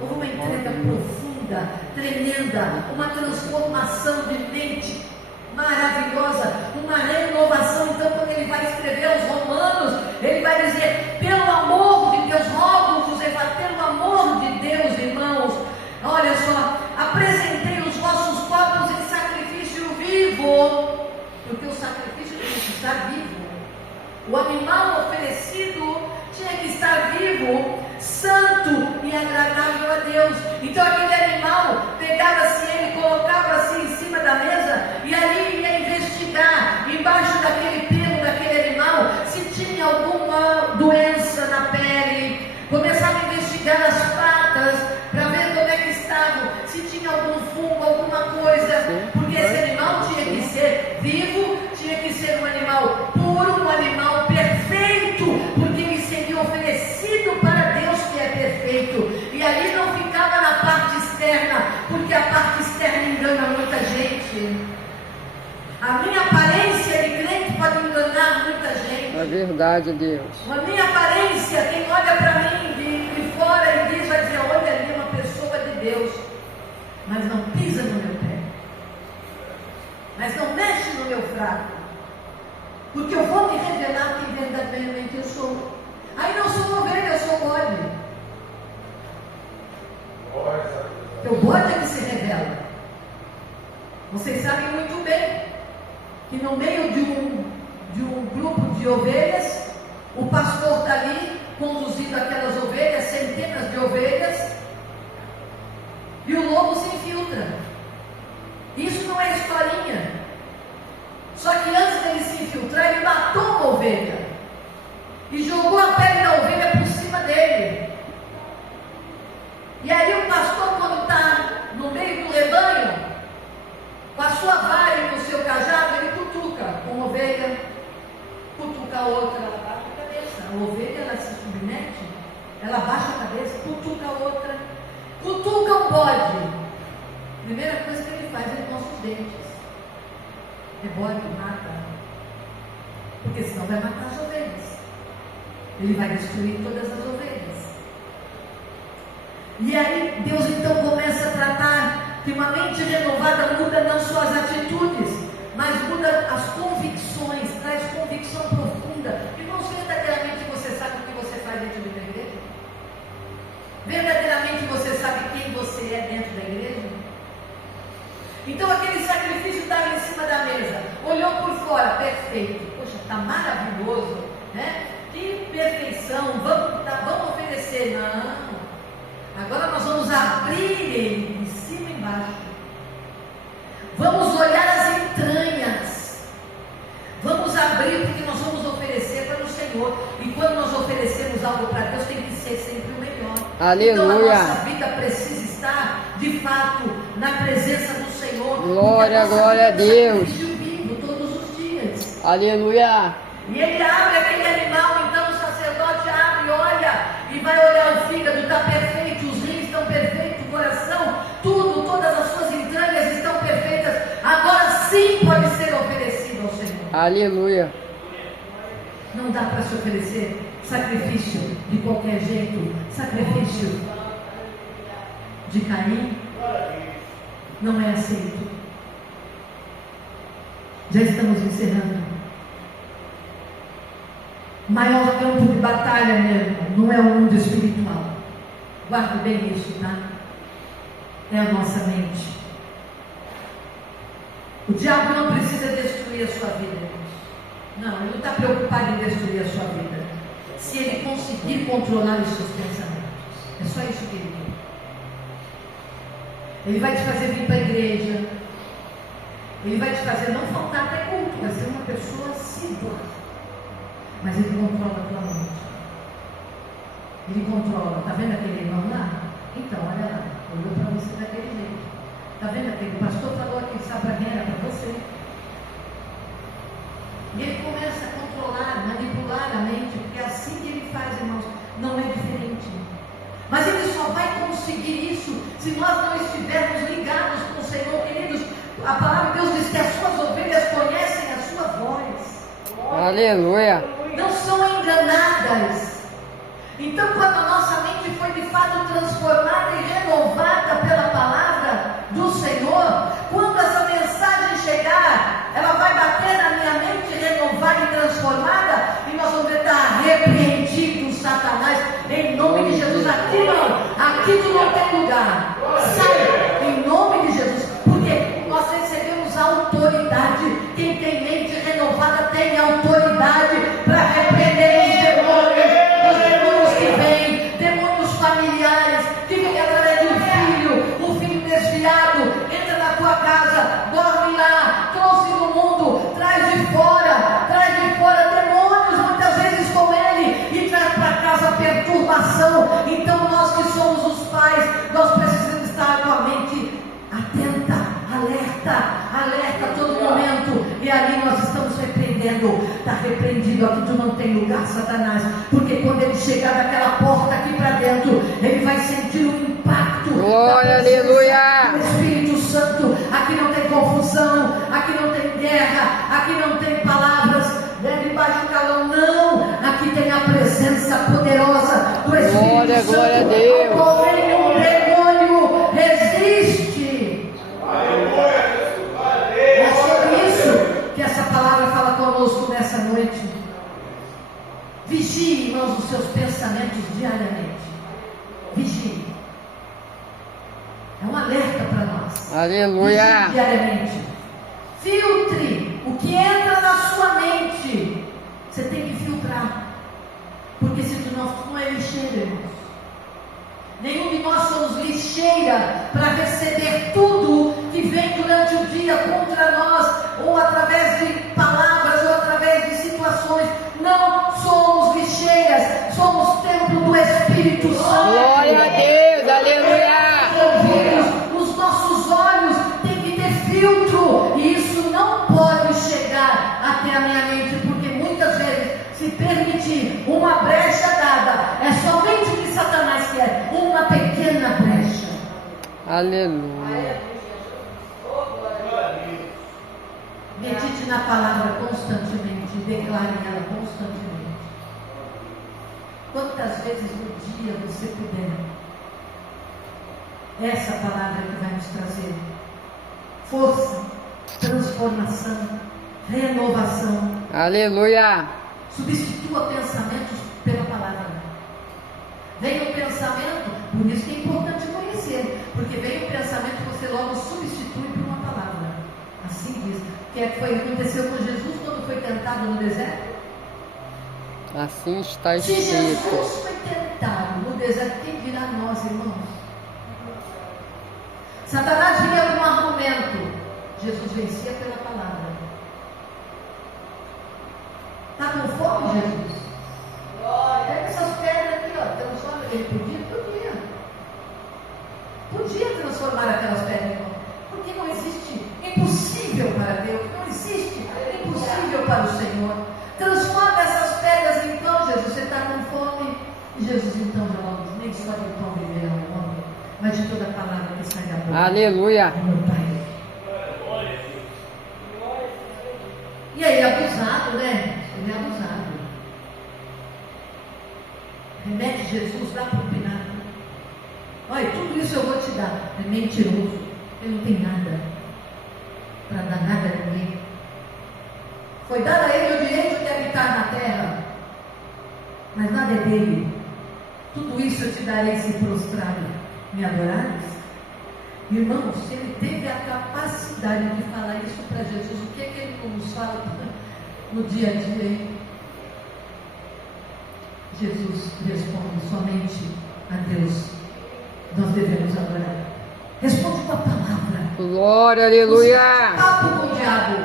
Houve uma entrega profunda, tremenda, uma transformação de mente maravilhosa, uma renovação. Então, quando ele vai escrever aos Romanos, ele vai dizer: pelo amor de Deus, rogo-vos, pelo amor de Deus, irmãos, olha só, apresentei os vossos corpos em sacrifício vivo, porque o sacrifício tem que estar vivo. O animal oferecido tinha que estar vivo, santo e agradável a Deus. Então aquele animal pegava-se ele, colocava-se em cima da mesa e ali ia investigar embaixo daquele pelo daquele animal se tinha alguma doença na pele. Começava a investigar nas patas para ver como é que estavam, se tinha algum fungo, alguma coisa, porque esse animal tinha que ser vivo, tinha que ser um animal puro, um animal perfeito, porque ele seria oferecido para Deus que é perfeito. E ali não ficava na parte externa, porque a parte externa engana muita gente. A minha aparência de crente pode enganar muita gente. É verdade, Deus. A minha aparência, quem olha para mim de fora e diz, vai dizer, olha ali uma pessoa de Deus, mas não pisa no meu pé, mas não mexe no meu fraco, porque eu vou me revelar quem verdadeiramente eu sou. Aí não sou ovelha, eu sou bode. O bode é que se revela. Vocês sabem muito bem que no meio de um grupo de ovelhas, o pastor está ali conduzindo aquelas ovelhas, centenas de ovelhas, e o lobo se infiltra. Isso não é historinha. Só que antes dele se infiltrar, ele matou uma ovelha e jogou a pele da ovelha por cima dele. E aí o pastor, quando está no meio do rebanho, com a sua vara e com o seu cajado, ele cutuca uma ovelha, cutuca a outra, ela baixa a cabeça. A ovelha, ela se submete, ela baixa a cabeça, cutuca a outra, cutuca um bode. Primeira coisa que ele faz, ele mostra os dentes. É bode, mata. Porque senão vai matar as ovelhas. Ele vai destruir todas as ovelhas. E aí Deus então começa a tratar que uma mente renovada muda não só as atitudes, mas muda as convicções, traz convicção profunda. Irmãos, verdadeiramente você sabe o que você faz dentro da igreja? Verdadeiramente você sabe quem você é dentro da igreja? Então aquele sacrifício estava em cima da mesa, olhou por fora, perfeito, poxa, está maravilhoso, né? Que perfeição, vamos oferecer. Não, agora nós vamos abrir ele de cima e embaixo, vamos olhar as entranhas, vamos abrir, porque nós vamos oferecer para o Senhor, e quando nós oferecemos algo para Deus, tem que ser sempre o melhor. Aleluia. Então a nossa vida precisa estar de fato na presença do Senhor. Glória, glória a Deus. Vivo todos os dias. Aleluia. E ele abre aquele animal, então o sacerdote abre, olha, e vai olhar o fígado, está perfeito, os rins estão perfeitos, o coração, tudo, todas as suas entranhas estão perfeitas. Agora sim pode ser oferecido ao Senhor. Aleluia. Não dá para se oferecer sacrifício de qualquer jeito, sacrifício de Caim não é aceito. Já estamos encerrando. Maior campo de batalha, meu irmão, não é o mundo espiritual. Guarde bem isso, tá? É a nossa mente. O diabo não precisa destruir a sua vida, irmãos. Não, ele não está preocupado em destruir a sua vida. Se ele conseguir controlar os seus pensamentos, é só isso que ele quer. Ele vai te fazer vir para a igreja, ele vai te fazer não faltar até culto, vai ser uma pessoa assídua, mas ele controla a tua mente. Ele controla, está vendo aquele irmão lá? Então, olha lá, olhou para você daquele jeito. Está vendo aquele pastor falou que sabe era para você. E ele começa a controlar, manipular a mente, porque é assim que ele faz, irmãos, não é diferente. Mas ele só vai conseguir isso se nós não estivermos ligados com o Senhor, queridos. A palavra de Deus diz que as suas ovelhas conhecem a sua voz. Aleluia. Não são enganadas. Então, quando a nossa mente foi de fato transformada e renovada pela palavra do Senhor, quando essa mensagem chegar, ela vai bater na minha mente renovada e transformada, e nós vamos estar repreendidos, Satanás, em nome de Jesus. Aqui não, aqui tu não tem lugar. Sai, em nome de Jesus, porque nós recebemos autoridade. Quem tem mente renovada tem autoridade para repreender os demônios que vêm, demônios familiares, que vêm através de um filho desviado, entra na tua casa, dorme lá, trouxe no mundo, traz de fora demônios, muitas vezes com ele, e traz para casa perturbação. Então nós que somos os pais, nós precisamos estar com a mente atenta, alerta a todo momento, e ali nós estamos repreendendo. Está repreendido, aqui tu não tem lugar, Satanás, porque quando ele chegar daquela porta aqui para dentro, ele vai sentir o impacto. Glória, aleluia. O Espírito Santo. Aqui não tem confusão, aqui não tem guerra, presença poderosa do Espírito Glória, Santo. glória a Deus. Ao qual nenhum demônio resiste. É sobre isso que essa palavra fala conosco nessa noite. Vigie, irmãos, os seus pensamentos diariamente. Vigie. É um alerta para nós. Aleluia. Vigie diariamente. Filtre o que entra na sua mente. Você tem que filtrar. Porque se nós não é lixeira, irmãos. Nenhum de nós somos lixeira para receber tudo que vem durante o dia contra nós, ou através de palavras, ou através de situações. Não somos lixeiras, somos templo do Espírito Santo. Glória a Deus. Aleluia. Os nossos olhos têm que ter filtro, e isso não pode chegar até a minha mente, porque muitas vezes, se permitir uma brecha dada, é somente o que Satanás quer, uma pequena brecha. Aleluia. Medite na palavra constantemente, declare ela constantemente. Quantas vezes no dia você puder, essa palavra que vai nos trazer força, transformação, renovação. Aleluia. Substitua pensamentos pela palavra. Vem o pensamento, por isso que é importante conhecer, porque vem o pensamento e você logo substitui por uma palavra. Assim diz. Que foi aconteceu com Jesus quando foi tentado no deserto? Assim está Se escrito. Jesus foi tentado no deserto, quem dirá nós, irmãos? Satanás vinha com um argumento. Jesus vencia pela palavra. Está com fome, Jesus? Pega essas pedras aqui, ó, transforma. Ele podia? Podia transformar aquelas pedras, irmão. Porque não existe impossível para Deus, não existe impossível para o Senhor. Transforma essas pedras então, Jesus. Você está com fome? E Jesus então já logo diz: nem só de pão viverá o homem, mas de toda a palavra que sai da boca. Aleluia. Do meu Pai. E aí, abusado, né? Ele é abusado. Remete Jesus lá para o pináculo. Olha, tudo isso eu vou te dar. É mentiroso. Ele não tem nada para dar nada a ninguém. Foi dado a ele o direito de habitar na terra, mas nada é dele. Tudo isso eu te darei se prostrado me adorares. Irmãos, se ele teve a capacidade de falar isso para Jesus, o que é que ele não nos fala no dia a dia, hein? Jesus responde: somente a Deus nós devemos adorar. Responde com a palavra. Glória, aleluia. Não se papo com o diabo.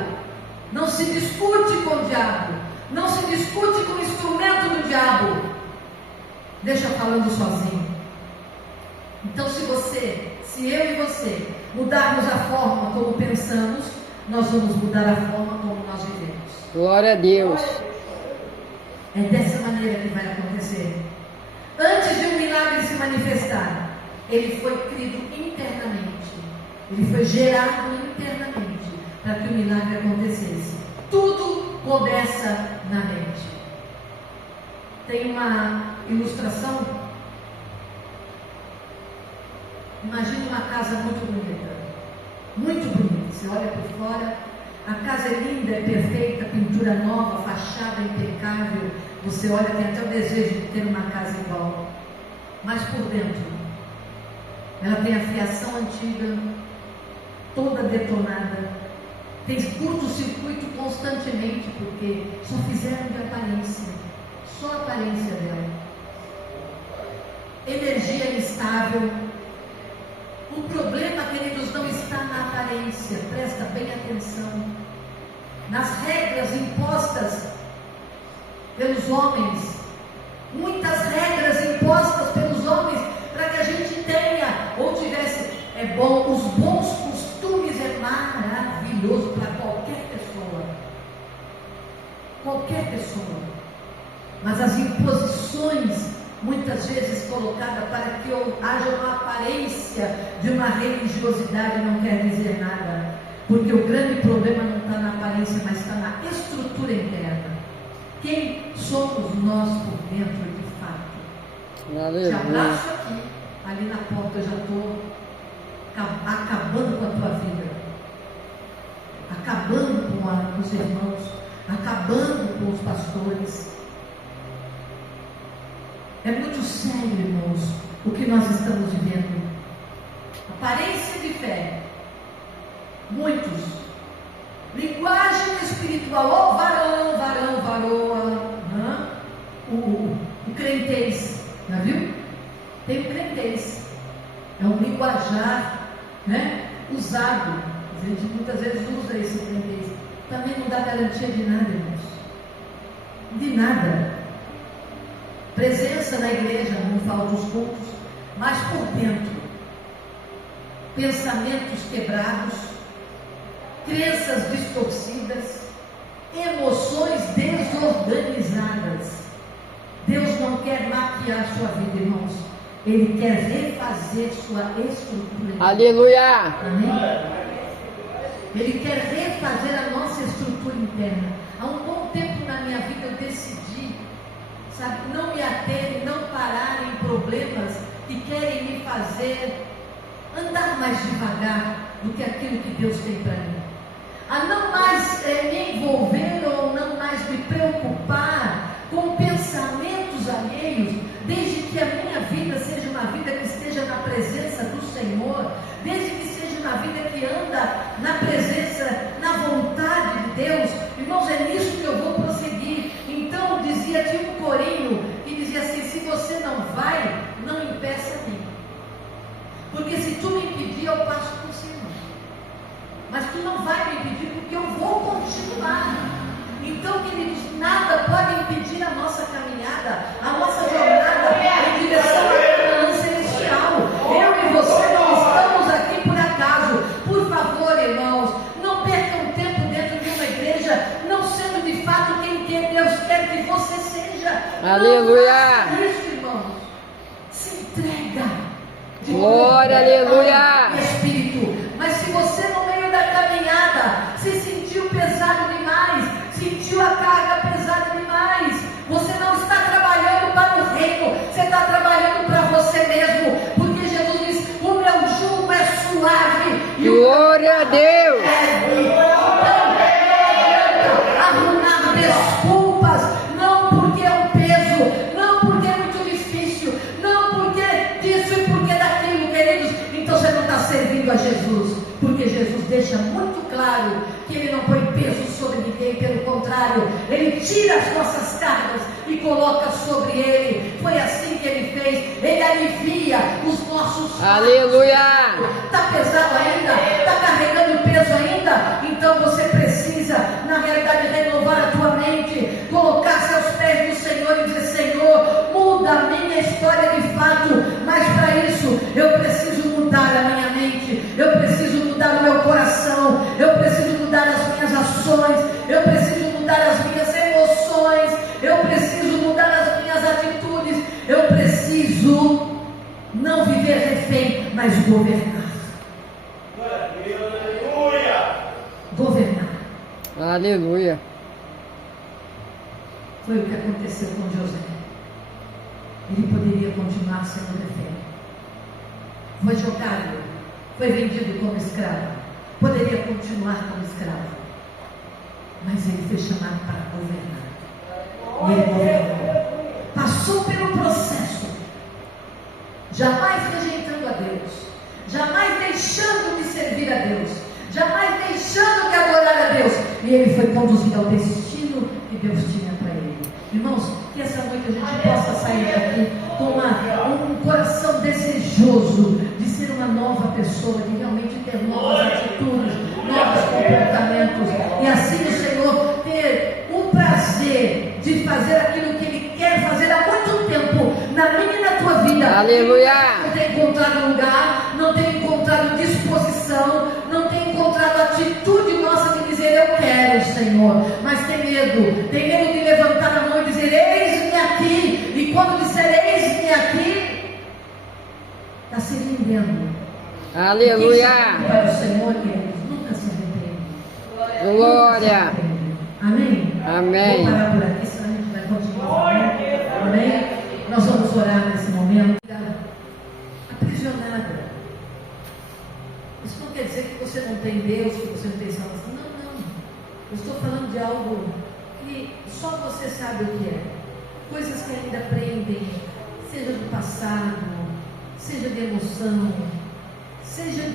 Não se discute com o diabo. Não se discute com o instrumento do diabo. Deixa falando sozinho. Então, se eu e você mudarmos a forma como pensamos, nós vamos mudar a forma como nós vivemos. Glória a Deus. É dessa maneira que vai acontecer. Antes de um milagre se manifestar, ele foi crido internamente. Ele foi gerado internamente para que o milagre acontecesse. Tudo começa na mente. Tem uma ilustração. Imagine uma casa muito bonita. Muito bonita. Você olha por fora, a casa é linda, é perfeita, pintura nova, fachada impecável. Você olha, tem até o desejo de ter uma casa igual. Mas por dentro, ela tem a fiação antiga, toda detonada, tem curto-circuito constantemente, porque só fizeram de aparência, só a aparência dela. Energia instável. O problema, queridos, não está na aparência, presta bem atenção, nas regras impostas pelos homens, muitas regras impostas pelos homens, para que a gente tenha, ou tivesse, os bons costumes é maravilhoso para qualquer pessoa. Qualquer pessoa. Mas as imposições, muitas vezes colocadas para que haja uma aparência de uma religiosidade, não quer dizer nada. Porque o grande problema não está na aparência, mas está na estrutura interna. Quem somos nós por dentro de fato? Te Aleluia. abraço aqui, ali na porta eu já estou acabando com a tua vida, acabando com os irmãos, acabando com os pastores. É muito sério, irmãos, o que nós estamos vivendo. Aparência de fé, muitos. Linguagem espiritual, varoa, o crentez, já viu? Tem o crentez, é um linguajar, né? Usado, a gente muitas vezes usa esse crentez, também não dá garantia de nada, irmãos, de nada. Presença na igreja, não falta os cultos, mas por dentro, pensamentos quebrados, crenças distorcidas, emoções desorganizadas. Deus não quer maquiar sua vida, irmãos. Ele quer refazer sua estrutura. Aleluia. Amém? Ele quer refazer a nossa estrutura interna. Há um bom tempo na minha vida eu decidi, sabe, não me ater, não parar em problemas que querem me fazer andar mais devagar do que aquilo que Deus tem para mim. A não mais me envolver ou não mais me preocupar com pensamentos alheios, desde que a minha vida seja uma vida que esteja na presença do Senhor, desde que seja uma vida que anda na presença, na vontade de Deus. Irmãos, é nisso que eu vou prosseguir. Então dizia, tinha um corinho que dizia assim: se você não vai, não impeça a mim, porque se tu me impedir, eu passo por cima. Mas tu não vai me impedir, porque eu vou continuar. Então, queridos, nada pode impedir a nossa caminhada, a nossa jornada em direção à Canaã celestial. Eu e você não estamos aqui por acaso. Por favor, irmãos, não percam tempo dentro de uma igreja, não sendo de fato quem Deus quer que você seja. Aleluia. Não faça isso, irmãos. Se entrega. Glória, aleluia. Espírito. Mas se você no meio da caminhada se sentiu pesado demais, sentiu a carga pesada demais, você não está trabalhando para o reino, você está trabalhando para você mesmo, porque Jesus diz: o meu jugo é suave e o Glória a Deus. arrumar desculpas, não porque é um peso, não porque é muito difícil, não porque disso e porque daquilo, queridos. Então você não está servindo a Jesus, porque Jesus deixa muito claro que Ele não põe peso sobre ninguém, pelo contrário, Ele tira as nossas cargas e coloca sobre Ele. Foi assim que Ele fez. Ele alivia os nossos Aleluia. Está pesado ainda? Está carregando peso ainda? Então você precisa, na realidade, renovar a tua mente, colocar-se aos pés do Senhor e dizer: Senhor, muda a minha história de fato. Mas para isso eu preciso mudar a minha mente, eu preciso mudar o meu coração, eu preciso mudar as minhas ações, eu preciso mudar as minhas emoções, eu preciso mudar as minhas atitudes, eu preciso não viver refém, mas governar. Governar. Aleluia. Foi o que aconteceu com José. Ele poderia continuar sendo refém. Foi jogado, foi vendido como escravo. Poderia continuar como escravo. Mas ele foi chamado para governar. E ele governou. Passou pelo processo. Jamais rejeitando a Deus. Jamais deixando de servir a Deus. Jamais deixando de adorar a Deus. E ele foi conduzido ao destino que Deus tinha para ele. Irmãos, que essa noite a gente possa sair daqui com um coração desejoso de ser uma nova pessoa, de realmente ter novas atitudes, novos comportamentos. E assim o Senhor ter o prazer de fazer aquilo que Ele quer fazer há muito tempo na minha e na tua vida. Aleluia. Não tem encontrado lugar, não tem encontrado disposição, não tem encontrado atitude nossa de dizer: eu quero, Senhor. Mas tem medo de levantar a mão e dizer: eis-me aqui. E quando disser eis-me aqui, está se rendendo. Aleluia. Para o Senhor, queridos, nunca se arrepende. Glória. Amém? Amém. Vou parar por aqui, senão a gente vai continuar. Amém? Nós vamos orar nesse momento. nada. Isso não quer dizer que você não tem Deus, que você não tem salvação. Não. Eu estou falando de algo que só você sabe o que é. Coisas que ainda prendem, seja do passado, seja de emoção, seja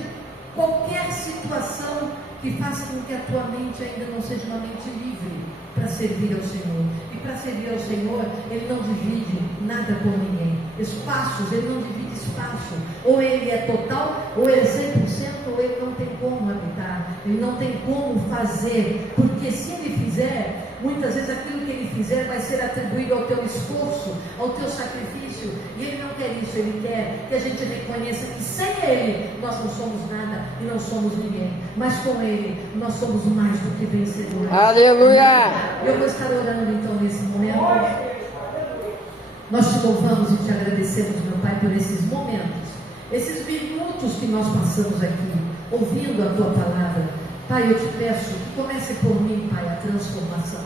qualquer situação que faça com que a tua mente ainda não seja uma mente livre para servir ao Senhor. E para servir ao Senhor, Ele não divide nada por ninguém. Espaços, Ele não divide espaço. Ou Ele é total, ou Ele é 100%, ou Ele não tem como habitar. Ele não tem como fazer. Porque se Ele fizer, muitas vezes aquilo que Ele fizer vai ser atribuído ao teu esforço, ao teu sacrifício. E Ele não quer isso. Ele quer que a gente reconheça que sem Ele nós não somos nada e não somos ninguém. Mas com Ele nós somos mais do que vencedores. Aleluia! Eu vou estar orando então nesse momento. Nós te louvamos e te agradecemos, meu Pai, por esses momentos, esses minutos que nós passamos aqui, ouvindo a Tua palavra. Pai, eu te peço que comece por mim, Pai, a transformação.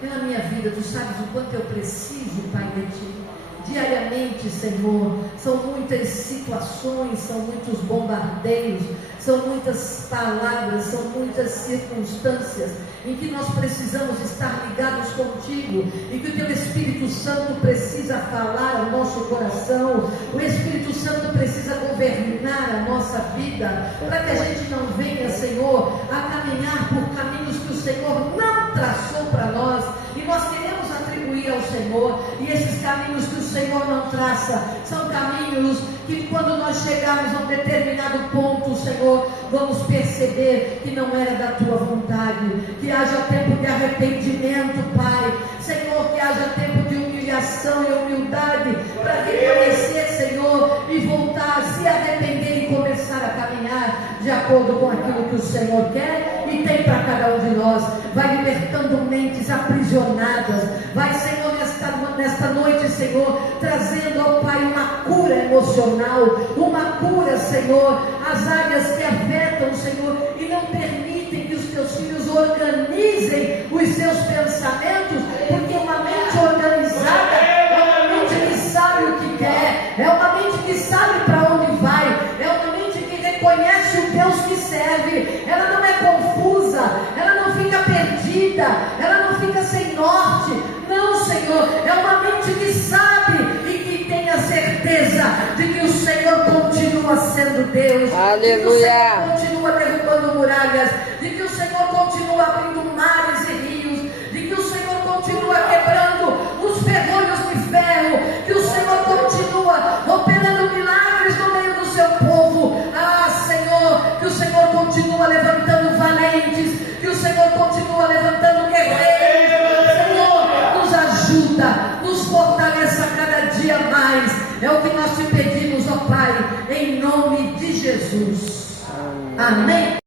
Pela minha vida, Tu sabes o quanto eu preciso, Pai, de Ti. Diariamente, Senhor, são muitas situações, são muitos bombardeios, são muitas palavras, são muitas circunstâncias em que nós precisamos estar ligados contigo e que o Teu Espírito Santo precisa falar ao nosso coração. O Espírito Santo precisa governar a nossa vida para que a gente não venha, Senhor, a caminhar por caminhos que o Senhor não traçou para nós e nós queremos atribuir ao Senhor, e esses caminhos que o Senhor não traça são caminhos que quando nós chegarmos a um determinado ponto, Senhor, vamos perceber que não era da Tua vontade. Que haja tempo de arrependimento, Pai. Senhor, que haja tempo de humilhação e humildade para reconhecer, Senhor, e voltar, se arrepender e começar a caminhar de acordo com aquilo que o Senhor quer e tem para cada um de nós. Vai libertando mentes aprisionadas. Vai, Senhor, nesta noite, Senhor, trazendo ao Pai uma cura emocional, uma cura, Senhor, às áreas que afetam, Senhor, e não permitem que os Teus filhos organizem os seus pensamentos, porque uma mente organizada é uma mente que sabe o que quer, é uma mente que sabe para onde vai, é uma mente que reconhece o Deus que serve. Ela não é confusa, ela não fica perdida, ela não fica sem norte. Não, Senhor, é uma mente que sabe e que tem a certeza de que o Senhor continua sendo Deus. Aleluia. De que o Senhor continua derrubando muralhas, de que o Senhor continua abrindo mares e rios, de que o Senhor continua quebrando os ferrolhos de ferro, que o Senhor continua operando milagres no meio do seu povo. Ah, Senhor, que o Senhor continua levantando valentes, que o Senhor continua levantando guerreiros. Senhor, nos ajuda, nos fortaleça cada dia mais. É o que nós te pedimos, ó Pai, em nome de Jesus. Amém.